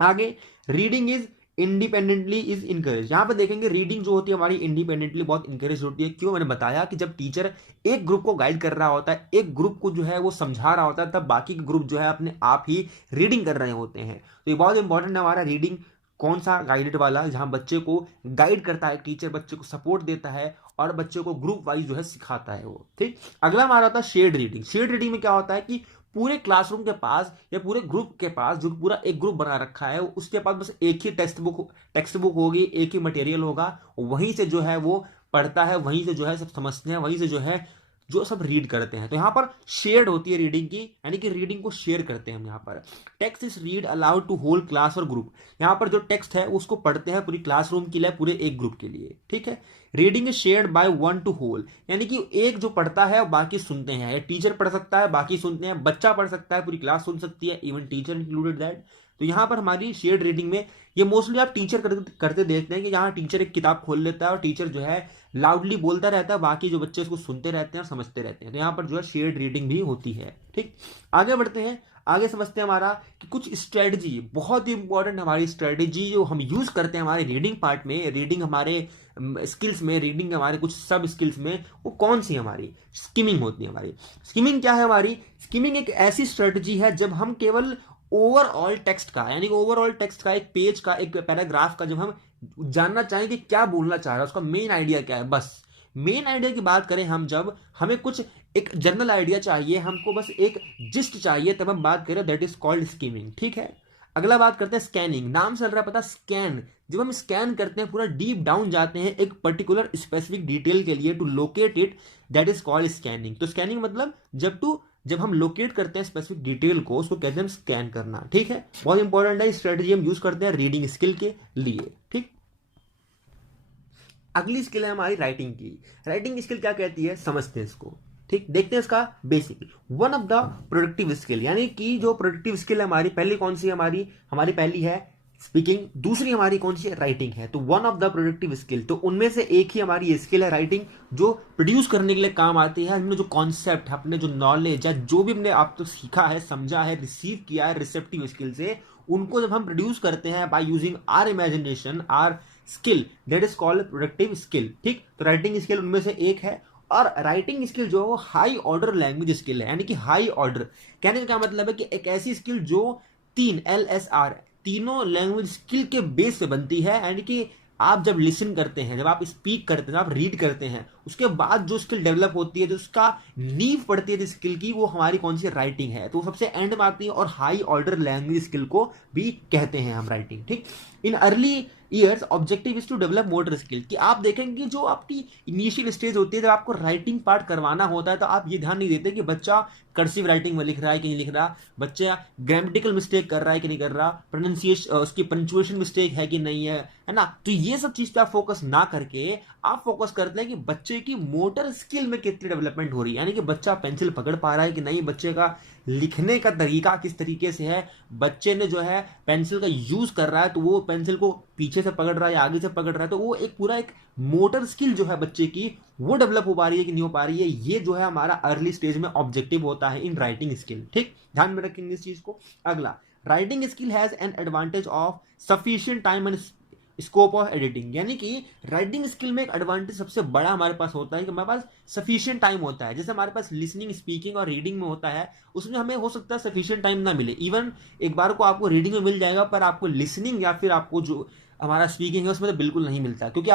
आगे, reading is independently is encourage. यहां पर देखेंगे रीडिंग जो होती है हमारी इंडिपेंडेंटली बहुत इंकरेज होती है। क्यों? मैंने बताया कि जब टीचर एक ग्रुप को गाइड कर रहा होता है, एक ग्रुप को जो है वो समझा रहा होता है, तब बाकी के ग्रुप जो है अपने आप ही रीडिंग कर रहे होते हैं। तो ये बहुत इंपॉर्टेंट है हमारा रीडिंग। कौन सा? गाइडेड वाला, जहां बच्चे को गाइड करता है टीचर, बच्चे को सपोर्ट देता है और बच्चे को ग्रुप वाइज जो है सिखाता है वो। ठीक, अगला हमारा होता है शेयर्ड रीडिंग। शेयर्ड रीडिंग में क्या होता है कि पूरे क्लासरूम के पास या पूरे ग्रुप के पास, जो पूरा एक ग्रुप बना रखा है, उसके पास बस एक ही टेक्स्ट बुक होगी, एक ही मटेरियल होगा, वहीं से जो है वो पढ़ता है वहीं से जो है सब समझते हैं, वहीं से जो है जो सब रीड करते हैं। तो यहाँ पर शेयर्ड होती है रीडिंग की, यानी कि रीडिंग को शेयर करते हैं हम। यहाँ पर text is read aloud to whole class और ग्रुप। यहाँ पर जो टेक्स्ट है उसको पढ़ते हैं पूरी क्लासरूम के लिए, पूरे एक ग्रुप के लिए, ठीक है। Reading is shared by one to whole, यानी कि एक जो पढ़ता है और बाकी सुनते हैं। टीचर पढ़ सकता है, बाकी सुनते हैं, बच्चा पढ़ सकता है, पूरी क्लास सुन सकती है, इवन टीचर इंक्लूडेड दैट। तो यहाँ पर हमारी शेयर्ड रीडिंग में ये मोस्टली आप टीचर करते देखते हैं कि यहाँ टीचर एक किताब खोल लेता है और टीचर जो है लाउडली बोलता रहता है, बाकी जो बच्चे उसको सुनते रहते हैं और समझते रहते हैं। तो यहाँ पर जो है शेयर्ड रीडिंग भी होती है, ठीक। आगे बढ़ते हैं, आगे समझते हैं हमारा कि कुछ स्ट्रेटजी, बहुत ही इंपॉर्टेंट हमारी स्ट्रेटजी जो हम यूज करते हैं हमारे रीडिंग पार्ट में, रीडिंग हमारे स्किल्स में, रीडिंग हमारे कुछ सब स्किल्स में, वो कौन सी हमारी स्किमिंग होती है। हमारी स्किमिंग क्या है? हमारी स्किमिंग एक ऐसी स्ट्रेटजी है जब हम केवल ओवरऑल टेक्स्ट का, यानी कि ओवरऑल टेक्स्ट का, एक पेज का, एक पैराग्राफ का, जब हम जानना चाहें कि क्या बोलना चाह रहा है, उसका मेन आइडिया क्या है, बस मेन आइडिया की बात करें हम, जब हमें कुछ एक जनरल आइडिया चाहिए, हमको बस एक जिस्ट चाहिए, तब हम बात करें, दैट इज कॉल्ड स्कीमिंग, ठीक है। अगला बात करते हैं स्कैनिंग। नाम से लग रहा है पता, स्कैन। जब हम स्कैन करते हैं, पूरा डीप डाउन जाते हैं एक पर्टिकुलर स्पेसिफिक डिटेल के लिए, to locate it, that is called scanning. तो स्कैनिंग मतलब जब हम लोकेट करते हैं स्पेसिफिक डिटेल को, उसको कहते हैं हम स्कैन करना, ठीक है। बहुत इंपॉर्टेंट है, स्ट्रेटजी हम यूज करते हैं रीडिंग स्किल के लिए, ठीक। अगली स्किल है हमारी राइटिंग की। राइटिंग स्किल क्या कहती है, समझते हैं इसको, ठीक। देखते हैं इसका basic. One of the productive skill, यानी कि जो प्रोडक्टिव स्किल है हमारी, पहली कौन सी है हमारी पहली है स्पीकिंग, दूसरी हमारी कौन सी है, राइटिंग है। तो one of the productive skill, तो उनमें से एक ही हमारी स्किल है राइटिंग, जो प्रोड्यूस करने के लिए काम आती है। हमने जो कॉन्सेप्ट, अपने जो नॉलेज है, जो भी हमने आप तो सीखा है, समझा है, रिसीव किया है रिसेप्टिव स्किल से, उनको जब हम प्रोड्यूस करते हैं by using our imagination, our skill, that is called productive skill, ठीक। तो राइटिंग स्किल उनमें से एक है। और राइटिंग स्किल जो है हाई ऑर्डर लैंग्वेज स्किल है, यानी कि हाई ऑर्डर कहने का क्या मतलब है कि एक ऐसी स्किल जो तीन LSR, तीनों लैंग्वेज स्किल के बेस पे बनती है। यानी कि आप जब लिसन करते हैं, जब आप स्पीक करते हैं, जब आप रीड करते हैं, उसके बाद जो स्किल डेवलप होती है, जो उसका नींव पड़ती है स्किल की, वो हमारी कौन सी, राइटिंग है। तो सबसे एंड में आती है, और हाई ऑर्डर लैंग्वेज स्किल को भी कहते हैं हम राइटिंग, ठीक। In early years objective is to develop motor skill, कि आप देखेंगे जो आपकी इनिशियल स्टेज होती है, जब आपको राइटिंग पार्ट करवाना होता है, तो आप ये ध्यान नहीं देते कि बच्चा कर्सिव राइटिंग में लिख रहा है कि नहीं लिख रहा, बच्चा ग्रामेटिकल मिस्टेक कर रहा है कि नहीं कर रहा, प्रोनाउंसिएशन, उसकी पंक्चुएशन मिस्टेक है कि नहीं है ना। तो ये सब चीज पे आप फोकस ना करके आप फोकस करते हैं कि बच्चे की मोटर स्किल में कितनी डेवलपमेंट हो रही है, यानी कि बच्चा पेंसिल पकड़ पा रहा है कि नहीं, बच्चे का लिखने का तरीका किस तरीके से है, बच्चे ने जो है पेंसिल का यूज कर रहा है, तो वो पेंसिल को पीछे से पकड़ रहा है या आगे से पकड़ रहा है, तो वो एक पूरा एक मोटर स्किल जो है बच्चे की, वो डेवलप हो पा रही है कि नहीं हो पा रही है। ये जो है हमारा अर्ली स्टेज में ऑब्जेक्टिव होता है इन राइटिंग स्किल, ठीक। ध्यान में रखेंगे इस चीज को। अगला, writing skill has an advantage of sufficient time and scope of editing, यानी कि राइटिंग स्किल में एक एडवांटेज सबसे बड़ा हमारे पास होता है कि हमारे पास सफिशिएंट टाइम होता है। जैसे हमारे पास लिसनिंग, स्पीकिंग और रीडिंग में होता है, उसमें हमें हो सकता है सफिशिएंट टाइम ना मिले। इवन एक बार को आपको रीडिंग में मिल जाएगा, पर आपको लिसनिंग या फिर आपको जो हमारा स्पीकिंग है उसमें तो बिल्कुल नहीं मिलता, क्योंकि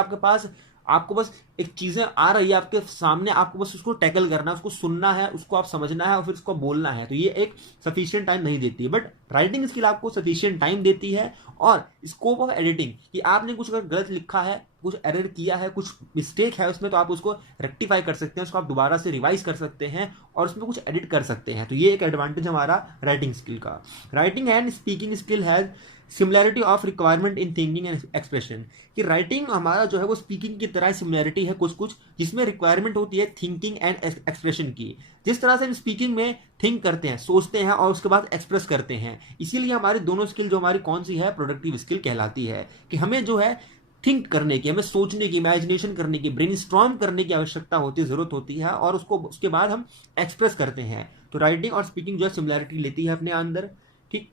आपको बस एक चीजें आ रही है आपके सामने, आपको बस उसको टैकल करना है, उसको सुनना है, उसको आप समझना है और फिर उसको बोलना है। तो ये एक सफिशिएंट टाइम नहीं देती है, बट राइटिंग स्किल आपको सफिशिएंट टाइम देती है। और स्कोप ऑफ एडिटिंग, कि आपने कुछ अगर गलत लिखा है, कुछ एरर किया है, कुछ मिस्टेक है उसमें, तो आप उसको रेक्टिफाई कर सकते हैं, उसको आप दोबारा से रिवाइज कर सकते हैं और उसमें कुछ एडिट कर सकते हैं। तो ये एक एडवांटेज हमारा राइटिंग स्किल का। Writing and speaking skill has similarity of requirement in thinking and expression, कि राइटिंग हमारा जो है वो स्पीकिंग की तरह सिमिलैरिटी है कुछ जिसमें रिक्वायरमेंट होती है थिंकिंग एंड एक्सप्रेशन की। जिस तरह से हम स्पीकिंग में थिंक करते हैं, सोचते हैं और उसके बाद एक्सप्रेस करते हैं, इसीलिए हमारी दोनों स्किल जो हमारी कौन सी है, प्रोडक्टिव स्किल कहलाती है। कि हमें जो है थिंक करने की, हमें सोचने की, इमेजिनेशन करने की, ब्रेनस्टॉर्म करने की आवश्यकता होती है, जरूरत होती है, और उसके बाद हम एक्सप्रेस करते हैं। तो राइटिंग और स्पीकिंग जो है सिमिलैरिटी लेती है अपने अंदर, ठीक।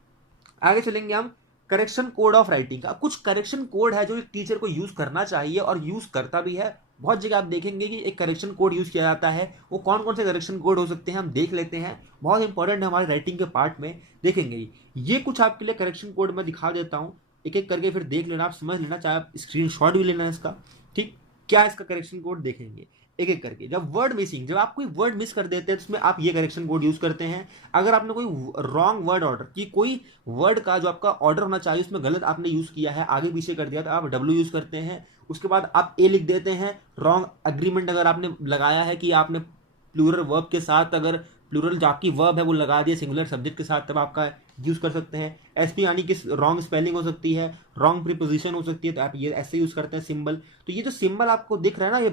आगे चलेंगे हम करेक्शन कोड ऑफ राइटिंग का। कुछ करेक्शन कोड है जो एक टीचर को यूज करना चाहिए और यूज करता भी है। बहुत जगह आप देखेंगे कि एक करेक्शन कोड यूज किया जाता है। वो कौन कौन से करेक्शन कोड हो सकते हैं हम देख लेते हैं, बहुत इंपॉर्टेंट है हमारे राइटिंग के पार्ट में, देखेंगे। ये कुछ आपके लिए करेक्शन कोड मैं दिखा देता हूं, एक एक करके फिर देख लेना, आप समझ लेना, चाहे आप स्क्रीनशॉट भी लेना इसका, ठीक। क्या इसका करेक्शन कोड देखेंगे एक एक करके। जब वर्ड मिसिंग, जब आप कोई वर्ड मिस कर देते हैं तो उसमें आप ये करेक्शन कोड यूज करते हैं। अगर आपने कोई रॉन्ग वर्ड ऑर्डर की, कोई वर्ड का जो आपका ऑर्डर होना चाहिए उसमें गलत आपने यूज किया है, आगे पीछे कर दिया, तो आप W यूज करते हैं। उसके बाद आप ए लिख देते हैं। रॉन्ग एग्रीमेंट अगर आपने लगाया है कि आपने प्लूरल वर्ब के साथ, अगर प्लूरल जो आपकी वर्ब है वो लगा दिया सिंगुलर सब्जेक्ट के साथ, तब आपका यूज कर सकते हैं। एसपी यानी कि रॉन्ग स्पेलिंग हो सकती है, रॉन्ग प्रीपोजिशन हो सकती है, तो आप ये ऐसे यूज करते हैं। सिंबल, तो ये जो सिंबल आपको दिख रहा है ना ये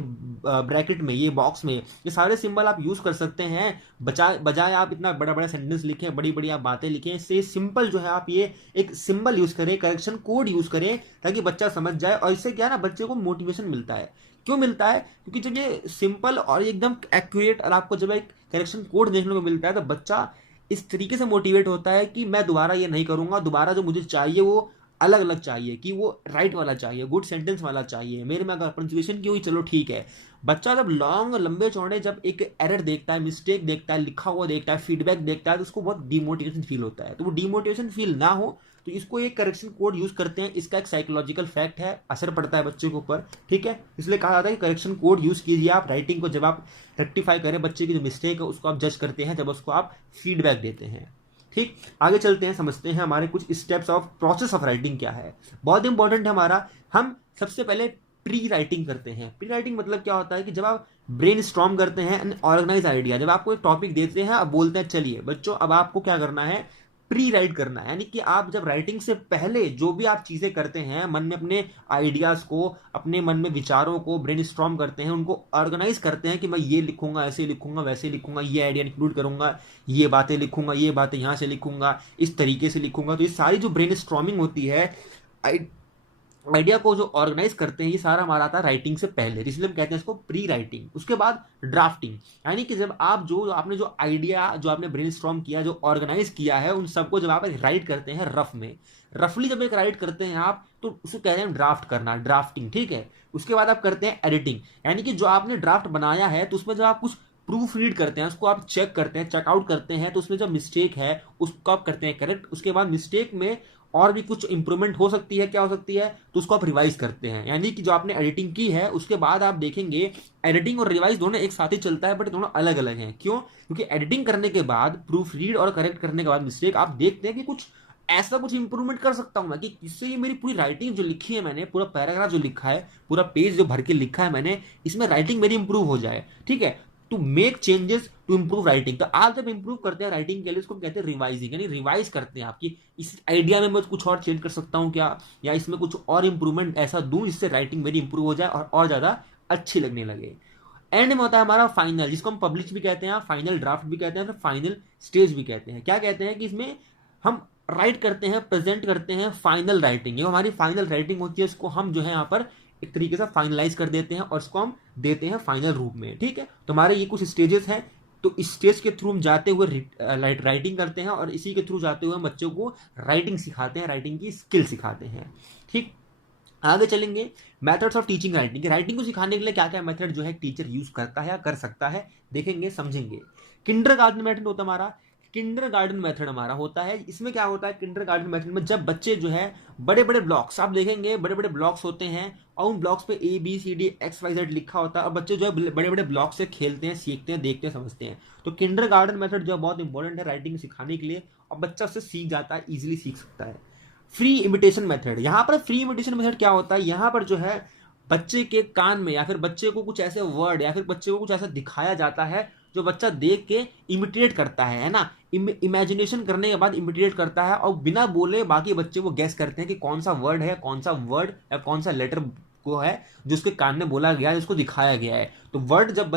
ब्रैकेट में, ये बॉक्स में, ये सारे सिंबल आप यूज कर सकते हैं। बजाय आप इतना बड़ा बड़ा सेंटेंस लिखें, बड़ी बड़ी आप बातें लिखें, इससे सिंपल जो है आप ये एक सिंबल यूज करें, करेक्शन कोड यूज करें, ताकि बच्चा समझ जाए। और इससे क्या है ना, बच्चे को मोटिवेशन मिलता है। क्यों मिलता है? क्योंकि जब ये सिंपल और एकदम एक्यूरेट और आपको जब एक करेक्शन कोड देखने को मिलता है, तो बच्चा इस तरीके से मोटिवेट होता है कि मैं दोबारा ये नहीं करूंगा, दोबारा जो मुझे चाहिए वो अलग अलग चाहिए, कि वो राइट वाला चाहिए, गुड सेंटेंस वाला चाहिए। मेरे में अगर पंक्चुएशन की हुई, चलो ठीक है। बच्चा जब लॉन्ग लंबे चौड़े जब एक एरर देखता है, मिस्टेक देखता है, लिखा हुआ देखता है, फीडबैक देखता है, तो उसको बहुत डिमोटिवेशन फील होता है। तो वो डिमोटिवेशन फील ना हो, तो इसको एक करेक्शन कोड यूज करते हैं। इसका एक साइकोलॉजिकल फैक्ट है, असर पड़ता है बच्चे के ऊपर, ठीक है। इसलिए कहा जाता है कि करेक्शन कोड यूज कीजिए आप राइटिंग को, जब आप रेक्टिफाई करें बच्चे की जो मिस्टेक है उसको आप जज करते हैं, जब उसको आप फीडबैक देते हैं। ठीक, आगे चलते हैं, समझते हैं हमारे कुछ steps of process of writing क्या है। बहुत इंपॉर्टेंट है हमारा। हम सबसे पहले प्री राइटिंग करते हैं। प्री राइटिंग मतलब क्या होता है कि जब आप ब्रेन स्टॉर्म करते हैं एन ऑर्गेनाइज आइडिया, जब आपको एक टॉपिक देते हैं, अब बोलते हैं चलिए बच्चों अब आपको क्या करना है, प्री राइट करना है। यानी कि आप जब राइटिंग से पहले जो भी आप चीजें करते हैं, मन में अपने आइडियाज को, अपने मन में विचारों को ब्रेन स्टॉर्म करते हैं, उनको ऑर्गेनाइज करते हैं कि मैं ये लिखूंगा, ऐसे लिखूंगा, वैसे लिखूंगा, ये आइडिया इंक्लूड करूंगा, ये बातें लिखूंगा, ये बातें यहां से लिखूंगा, इस तरीके से लिखूंगा। तो ये सारी जो ब्रेन स्टॉर्मिंग होती है, आइडिया को जो ऑर्गेनाइज करते हैं, ये सारा हमारा आता है राइटिंग से पहले, इसलिए हम कहते हैं इसको प्री राइटिंग। उसके बाद ड्राफ्टिंग, यानी कि जब आप जो आपने जो आइडिया जो आपने ब्रेनस्टॉर्म किया, जो ऑर्गेनाइज किया है, उन सबको जब आप राइट करते हैं रफ में, रफली जब एक राइट करते हैं आप, तो उसको कहते हैं ड्राफ्ट करना, ड्राफ्टिंग, ठीक है। उसके बाद आप करते हैं एडिटिंग, यानी कि जो आपने ड्राफ्ट बनाया है, तो उसमें जब आप कुछ प्रूफ रीड करते हैं, उसको आप चेक करते हैं, चेकआउट करते हैं, तो उसमें जो मिस्टेक है उसको आप करते हैं करेक्ट। उसके बाद मिस्टेक में और भी कुछ इंप्रूवमेंट हो सकती है, क्या हो सकती है, तो उसको आप रिवाइज करते हैं। यानी कि जो आपने एडिटिंग की है उसके बाद आप देखेंगे एडिटिंग और रिवाइज दोनों एक साथ ही चलता है, बट दोनों अलग अलग हैं। क्यों? क्योंकि एडिटिंग करने के बाद, प्रूफ रीड और करेक्ट करने के बाद मिस्टेक, आप देखते हैं कि कुछ ऐसा कुछ इंप्रूवमेंट कर सकता हूं मैं कि इससे ये मेरी पूरी राइटिंग जो लिखी है मैंने, पूरा पैराग्राफ जो लिखा है, पूरा पेज जो भर के लिखा है मैंने, इसमें राइटिंग मेरी इंप्रूव हो जाए, ठीक है। To make changes to improve writing, तो आप जब इंप्रूव करते हैं राइटिंग के लिए, उसको कहते हैं रिवाइजिंग, यानी रिवाइज करते हैं आपकी इस आइडिया में मैं कुछ और चेंज कर सकता हूं क्या, या इसमें कुछ और इंप्रूवमेंट ऐसा दूं जिससे राइटिंग मेरी इंप्रूव हो जाए और ज्यादा अच्छी लगने लगे। एंड में होता है हमारा फाइनल, जिसको हम पब्लिश भी कहते हैं, फाइनल ड्राफ्ट भी कहते हैं, फिर फाइनल स्टेज भी कहते हैं। क्या कहते हैं कि इसमें हम राइट करते हैं, प्रेजेंट करते हैं फाइनल राइटिंग, ये हमारी फाइनल राइटिंग होती है, उसको हम जो है यहाँ पर एक तरीके से फाइनलाइज कर देते हैं और इसको हम देते हैं फाइनल रूप में, ठीक है। तो हमारे ये कुछ स्टेजेस हैं, तो इस स्टेज के थ्रू हम जाते हुए राइटिंग करते हैं, और इसी के थ्रू जाते हुए हम बच्चों को राइटिंग सिखाते हैं, राइटिंग की स्किल सिखाते हैं, ठीक। आगे चलेंगे, methods of teaching writing. Writing को सिखाने के लिए क्या क्या मेथड जो है टीचर यूज करता है या कर सकता है, देखेंगे, समझेंगे। किंडरगार्टन मेथड होता है हमारा, किंडरगार्टन मेथड हमारा होता है। इसमें क्या होता है किंडरगार्टन मेथड में, जब बच्चे जो है बड़े बड़े ब्लॉक्स, आप देखेंगे बड़े बड़े ब्लॉक्स होते हैं, और उन ब्लॉक्स पे ABCD XYZ लिखा होता है, और बच्चे जो है बड़े बड़े ब्लॉक से खेलते हैं, सीखते हैं, देखते हैं, समझते हैं। तो किंडरगार्टन मेथड जो है बहुत इंपॉर्टेंट है राइटिंग सिखाने के लिए, और बच्चा उससे सीख जाता है, इजिली सीख सकता है। फ्री इमिटेशन मेथड, यहाँ पर फ्री इमिटेशन मेथड क्या होता है, यहाँ पर जो है बच्चे के कान में या फिर बच्चे को कुछ ऐसे वर्ड या फिर बच्चे को कुछ ऐसा दिखाया जाता है जो बच्चा देख के इमिटेट करता है ना, इमेजिनेशन करने के बाद इमिटेट करता है, और बिना बोले बाकी बच्चे वो गैस करते हैं कि कौन सा वर्ड है, कौन सा वर्ड या कौन सा लेटर को है जो उसके कान में बोला गया है, जिसको दिखाया गया है। तो वर्ड जब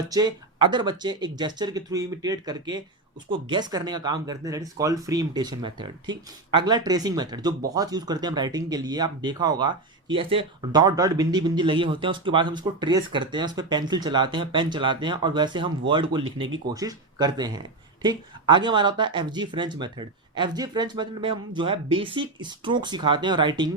अदर बच्चे एक जेस्चर के थ्रू इमिटेट करके उसको गेस करने का काम करते हैं, that is called free imitation method, ठीक। अगला ट्रेसिंग मेथड, जो बहुत यूज करते हैं हम राइटिंग के लिए, आप देखा होगा कि ऐसे डॉट डॉट बिंदी बिंदी लगे होते हैं, उसके बाद हम इसको ट्रेस करते हैं, उस पर पेंसिल चलाते हैं, पेन चलाते हैं, और वैसे हम वर्ड को लिखने की कोशिश करते हैं, ठीक। आगे हमारा होता है FG French method. FG French method में हम जो है बेसिक स्ट्रोक सिखाते हैं राइटिंग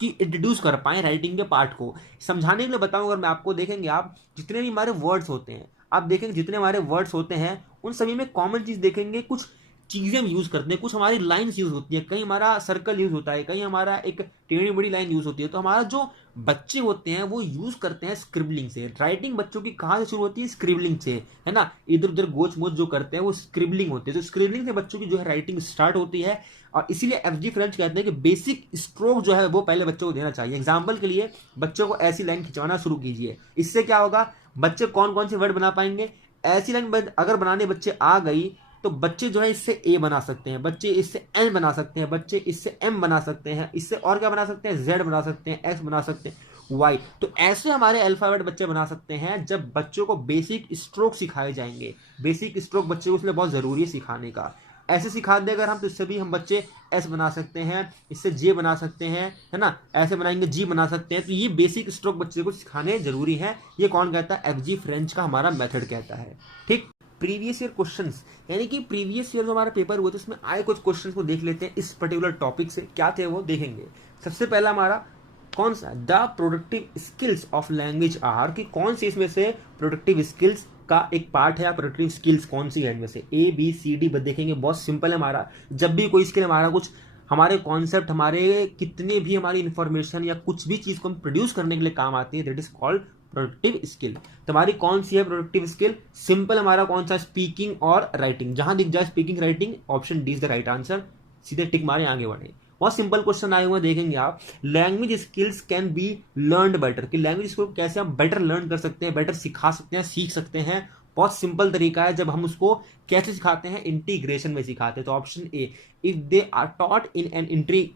की, इंट्रोड्यूस कर पाए राइटिंग के पार्ट को। समझाने के लिए बताऊं अगर मैं आपको, देखेंगे आप जितने भी हमारे वर्ड्स होते हैं, आप देखेंगे जितने हमारे वर्ड्स होते हैं उन सभी में कॉमन चीज देखेंगे, कुछ चीजें हम यूज करते हैं, कुछ हमारी लाइंस यूज होती है, कहीं हमारा सर्कल यूज होता है, कहीं हमारा एक टेढ़ी बड़ी लाइन यूज होती है। तो हमारा जो बच्चे होते हैं वो यूज करते हैं स्क्रिबलिंग से। राइटिंग बच्चों की कहां से शुरू होती है? स्क्रिबलिंग से, है ना। इधर उधर गोच मोच जो करते हैं वो स्क्रिबलिंग होती है। तो स्क्रिबलिंग से बच्चों की जो है राइटिंग स्टार्ट होती है, और इसीलिए एफजी फ्रेंच कहते हैं कि बेसिक स्ट्रोक जो है वो पहले बच्चों को देना चाहिए। एग्जाम्पल के लिए बच्चों को ऐसी लाइन खिंचवाना शुरू कीजिए, इससे क्या होगा, बच्चे कौन कौन से वर्ड बना पाएंगे। ऐसी लाइन अगर बनाने बच्चे आ गई तो बच्चे जो है इससे ए बना सकते हैं, बच्चे इससे एन बना सकते हैं, बच्चे इससे एम बना सकते हैं, इससे और क्या बना सकते हैं, जेड बना सकते हैं, एक्स बना सकते हैं, वाई। तो ऐसे हमारे अल्फाबेट बच्चे बना सकते हैं जब बच्चों को बेसिक स्ट्रोक सिखाए जाएंगे। बेसिक स्ट्रोक बच्चे को इसलिए बहुत जरूरी है सिखाने का। ऐसे सिखा दे अगर हम तो इससे भी हम बच्चे एस बना सकते हैं, इससे जे बना सकते हैं, है ना, ऐसे बनाएंगे जी बना सकते हैं। तो ये बेसिक स्ट्रोक बच्चे को सिखाने जरूरी है। ये कौन कहता है? एफजी फ्रेंच का हमारा मेथड कहता है। ठीक, प्रीवियस ईयर क्वेश्चंस, यानी कि प्रीवियस ईयर जो हमारा पेपर हुआ था उसमें आए कुछ क्वेश्चंस को देख लेते हैं इस पर्टिकुलर टॉपिक से, क्या थे वो देखेंगे। सबसे पहला हमारा कौन सा, the productive skills of language are, कि कौन सी इसमें से प्रोडक्टिव स्किल्स का एक पार्ट है, या प्रोडक्टिव स्किल्स कौन सी है इनमें से। ए बी सी डी देखेंगे, बहुत सिंपल है हमारा। जब भी कोई स्किल हमारा कुछ हमारे कॉन्सेप्ट, हमारे कितने भी हमारी इंफॉर्मेशन या कुछ भी चीज को हम प्रोड्यूस करने के लिए काम आती है, that is called productive skill. तुम्हारी कौन सी है प्रोडक्टिव स्किल? सिंपल हमारा कौन सा, स्पीकिंग और राइटिंग। जहां दिख जाए speaking writing, option D is the right answer. सीधे टिक मारे, आगे बढ़े। बहुत सिंपल क्वेश्चन आए हुए देखेंगे आप। Language skills can be learned better, कि लैंग्वेज को कैसे हम बेटर लर्न कर सकते हैं, बेटर सिखा सकते हैं, सीख सकते हैं। बहुत सिंपल तरीका है। जब हम उसको कैसे सिखाते हैं? इंटीग्रेशन में सिखाते हैं। तो option A, if they are taught in an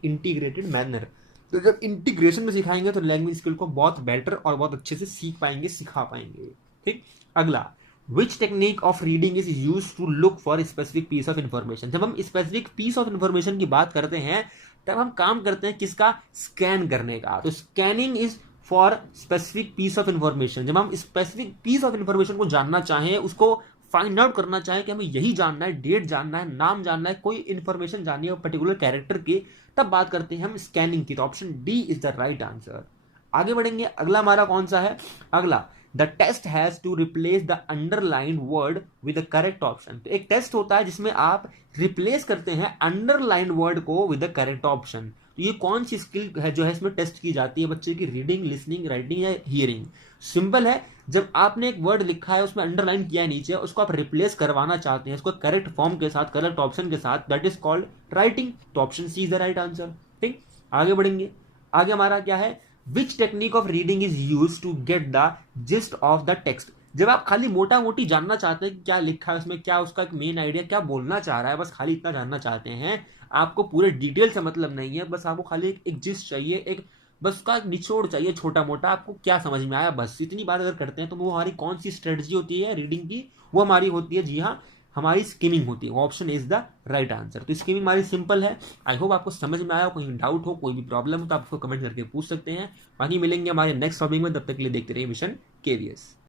integrated manner. तो जब इंटीग्रेशन में सिखाएंगे तो लैंग्वेज स्किल को बहुत बेटर और बहुत अच्छे से सीख पाएंगे, सिखा पाएंगे। ठीक, अगला, which technique of reading is use to look for specific piece of information. जब हम स्पेसिफिक पीस ऑफ इंफॉर्मेशन की बात करते हैं तब हम काम करते हैं किसका? स्कैन करने का। तो scanning is for specific piece of information. जब हम स्पेसिफिक पीस ऑफ इंफॉर्मेशन को जानना चाहें, उसको फाइंड आउट करना चाहें कि हमें यही जानना है, डेट जानना है, नाम जानना है, कोई इंफॉर्मेशन जाननी है पर्टिकुलर कैरेक्टर की, तब बात करते हैं हम स्कैनिंग की। तो option D is the right answer. आगे बढ़ेंगे, अगला हमारा कौन सा है? अगला, the test has to replace the underline word with the correct option. तो एक टेस्ट होता है जिसमें आप रिप्लेस करते हैं अंडरलाइन वर्ड को विद द करेक्ट ऑप्शन। तो ये कौन सी स्किल है जो है इसमें टेस्ट की जाती है बच्चे की? रीडिंग, लिसनिंग, राइटिंग या हियरिंग? सिंपल है, जब आपने एक वर्ड लिखा है उसमें अंडरलाइन किया है नीचे, उसको आप रिप्लेस करवाना चाहते हैं उसको करेक्ट फॉर्म के साथ, करेक्ट ऑप्शन के साथ, दैट इज कॉल्ड राइटिंग। तो option C is the right answer. ठीक, आगे बढ़ेंगे। आगे हमारा क्या है? Which technique of reading is use to get the gist of the text. जब आप खाली मोटा मोटी जानना चाहते हैं क्या लिखा है उसमें, क्या उसका एक मेन आइडिया क्या बोलना चाह रहा है, बस खाली इतना जानना चाहते हैं, आपको पूरे डिटेल से मतलब नहीं है, बस आपको खाली एक जिस्ट चाहिए, एक बस उसका एक निचोड़ चाहिए छोटा मोटा, आपको क्या समझ में आया, बस इतनी बात अगर करते हैं तो वो हमारी कौन सी स्ट्रेटजी होती है रीडिंग की? वो हमारी होती है, जी हाँ, हमारी स्किमिंग होती है। Option is the right answer. तो स्किमिंग हमारी सिंपल है। आई होप आपको समझ में आया। कोई डाउट हो, कोई भी प्रॉब्लम हो तो आप उसको कमेंट करके पूछ सकते हैं। बाकी मिलेंगे हमारे नेक्स्ट टॉपिक में, तब तक के लिए देखते रहिए मिशन केवीएस।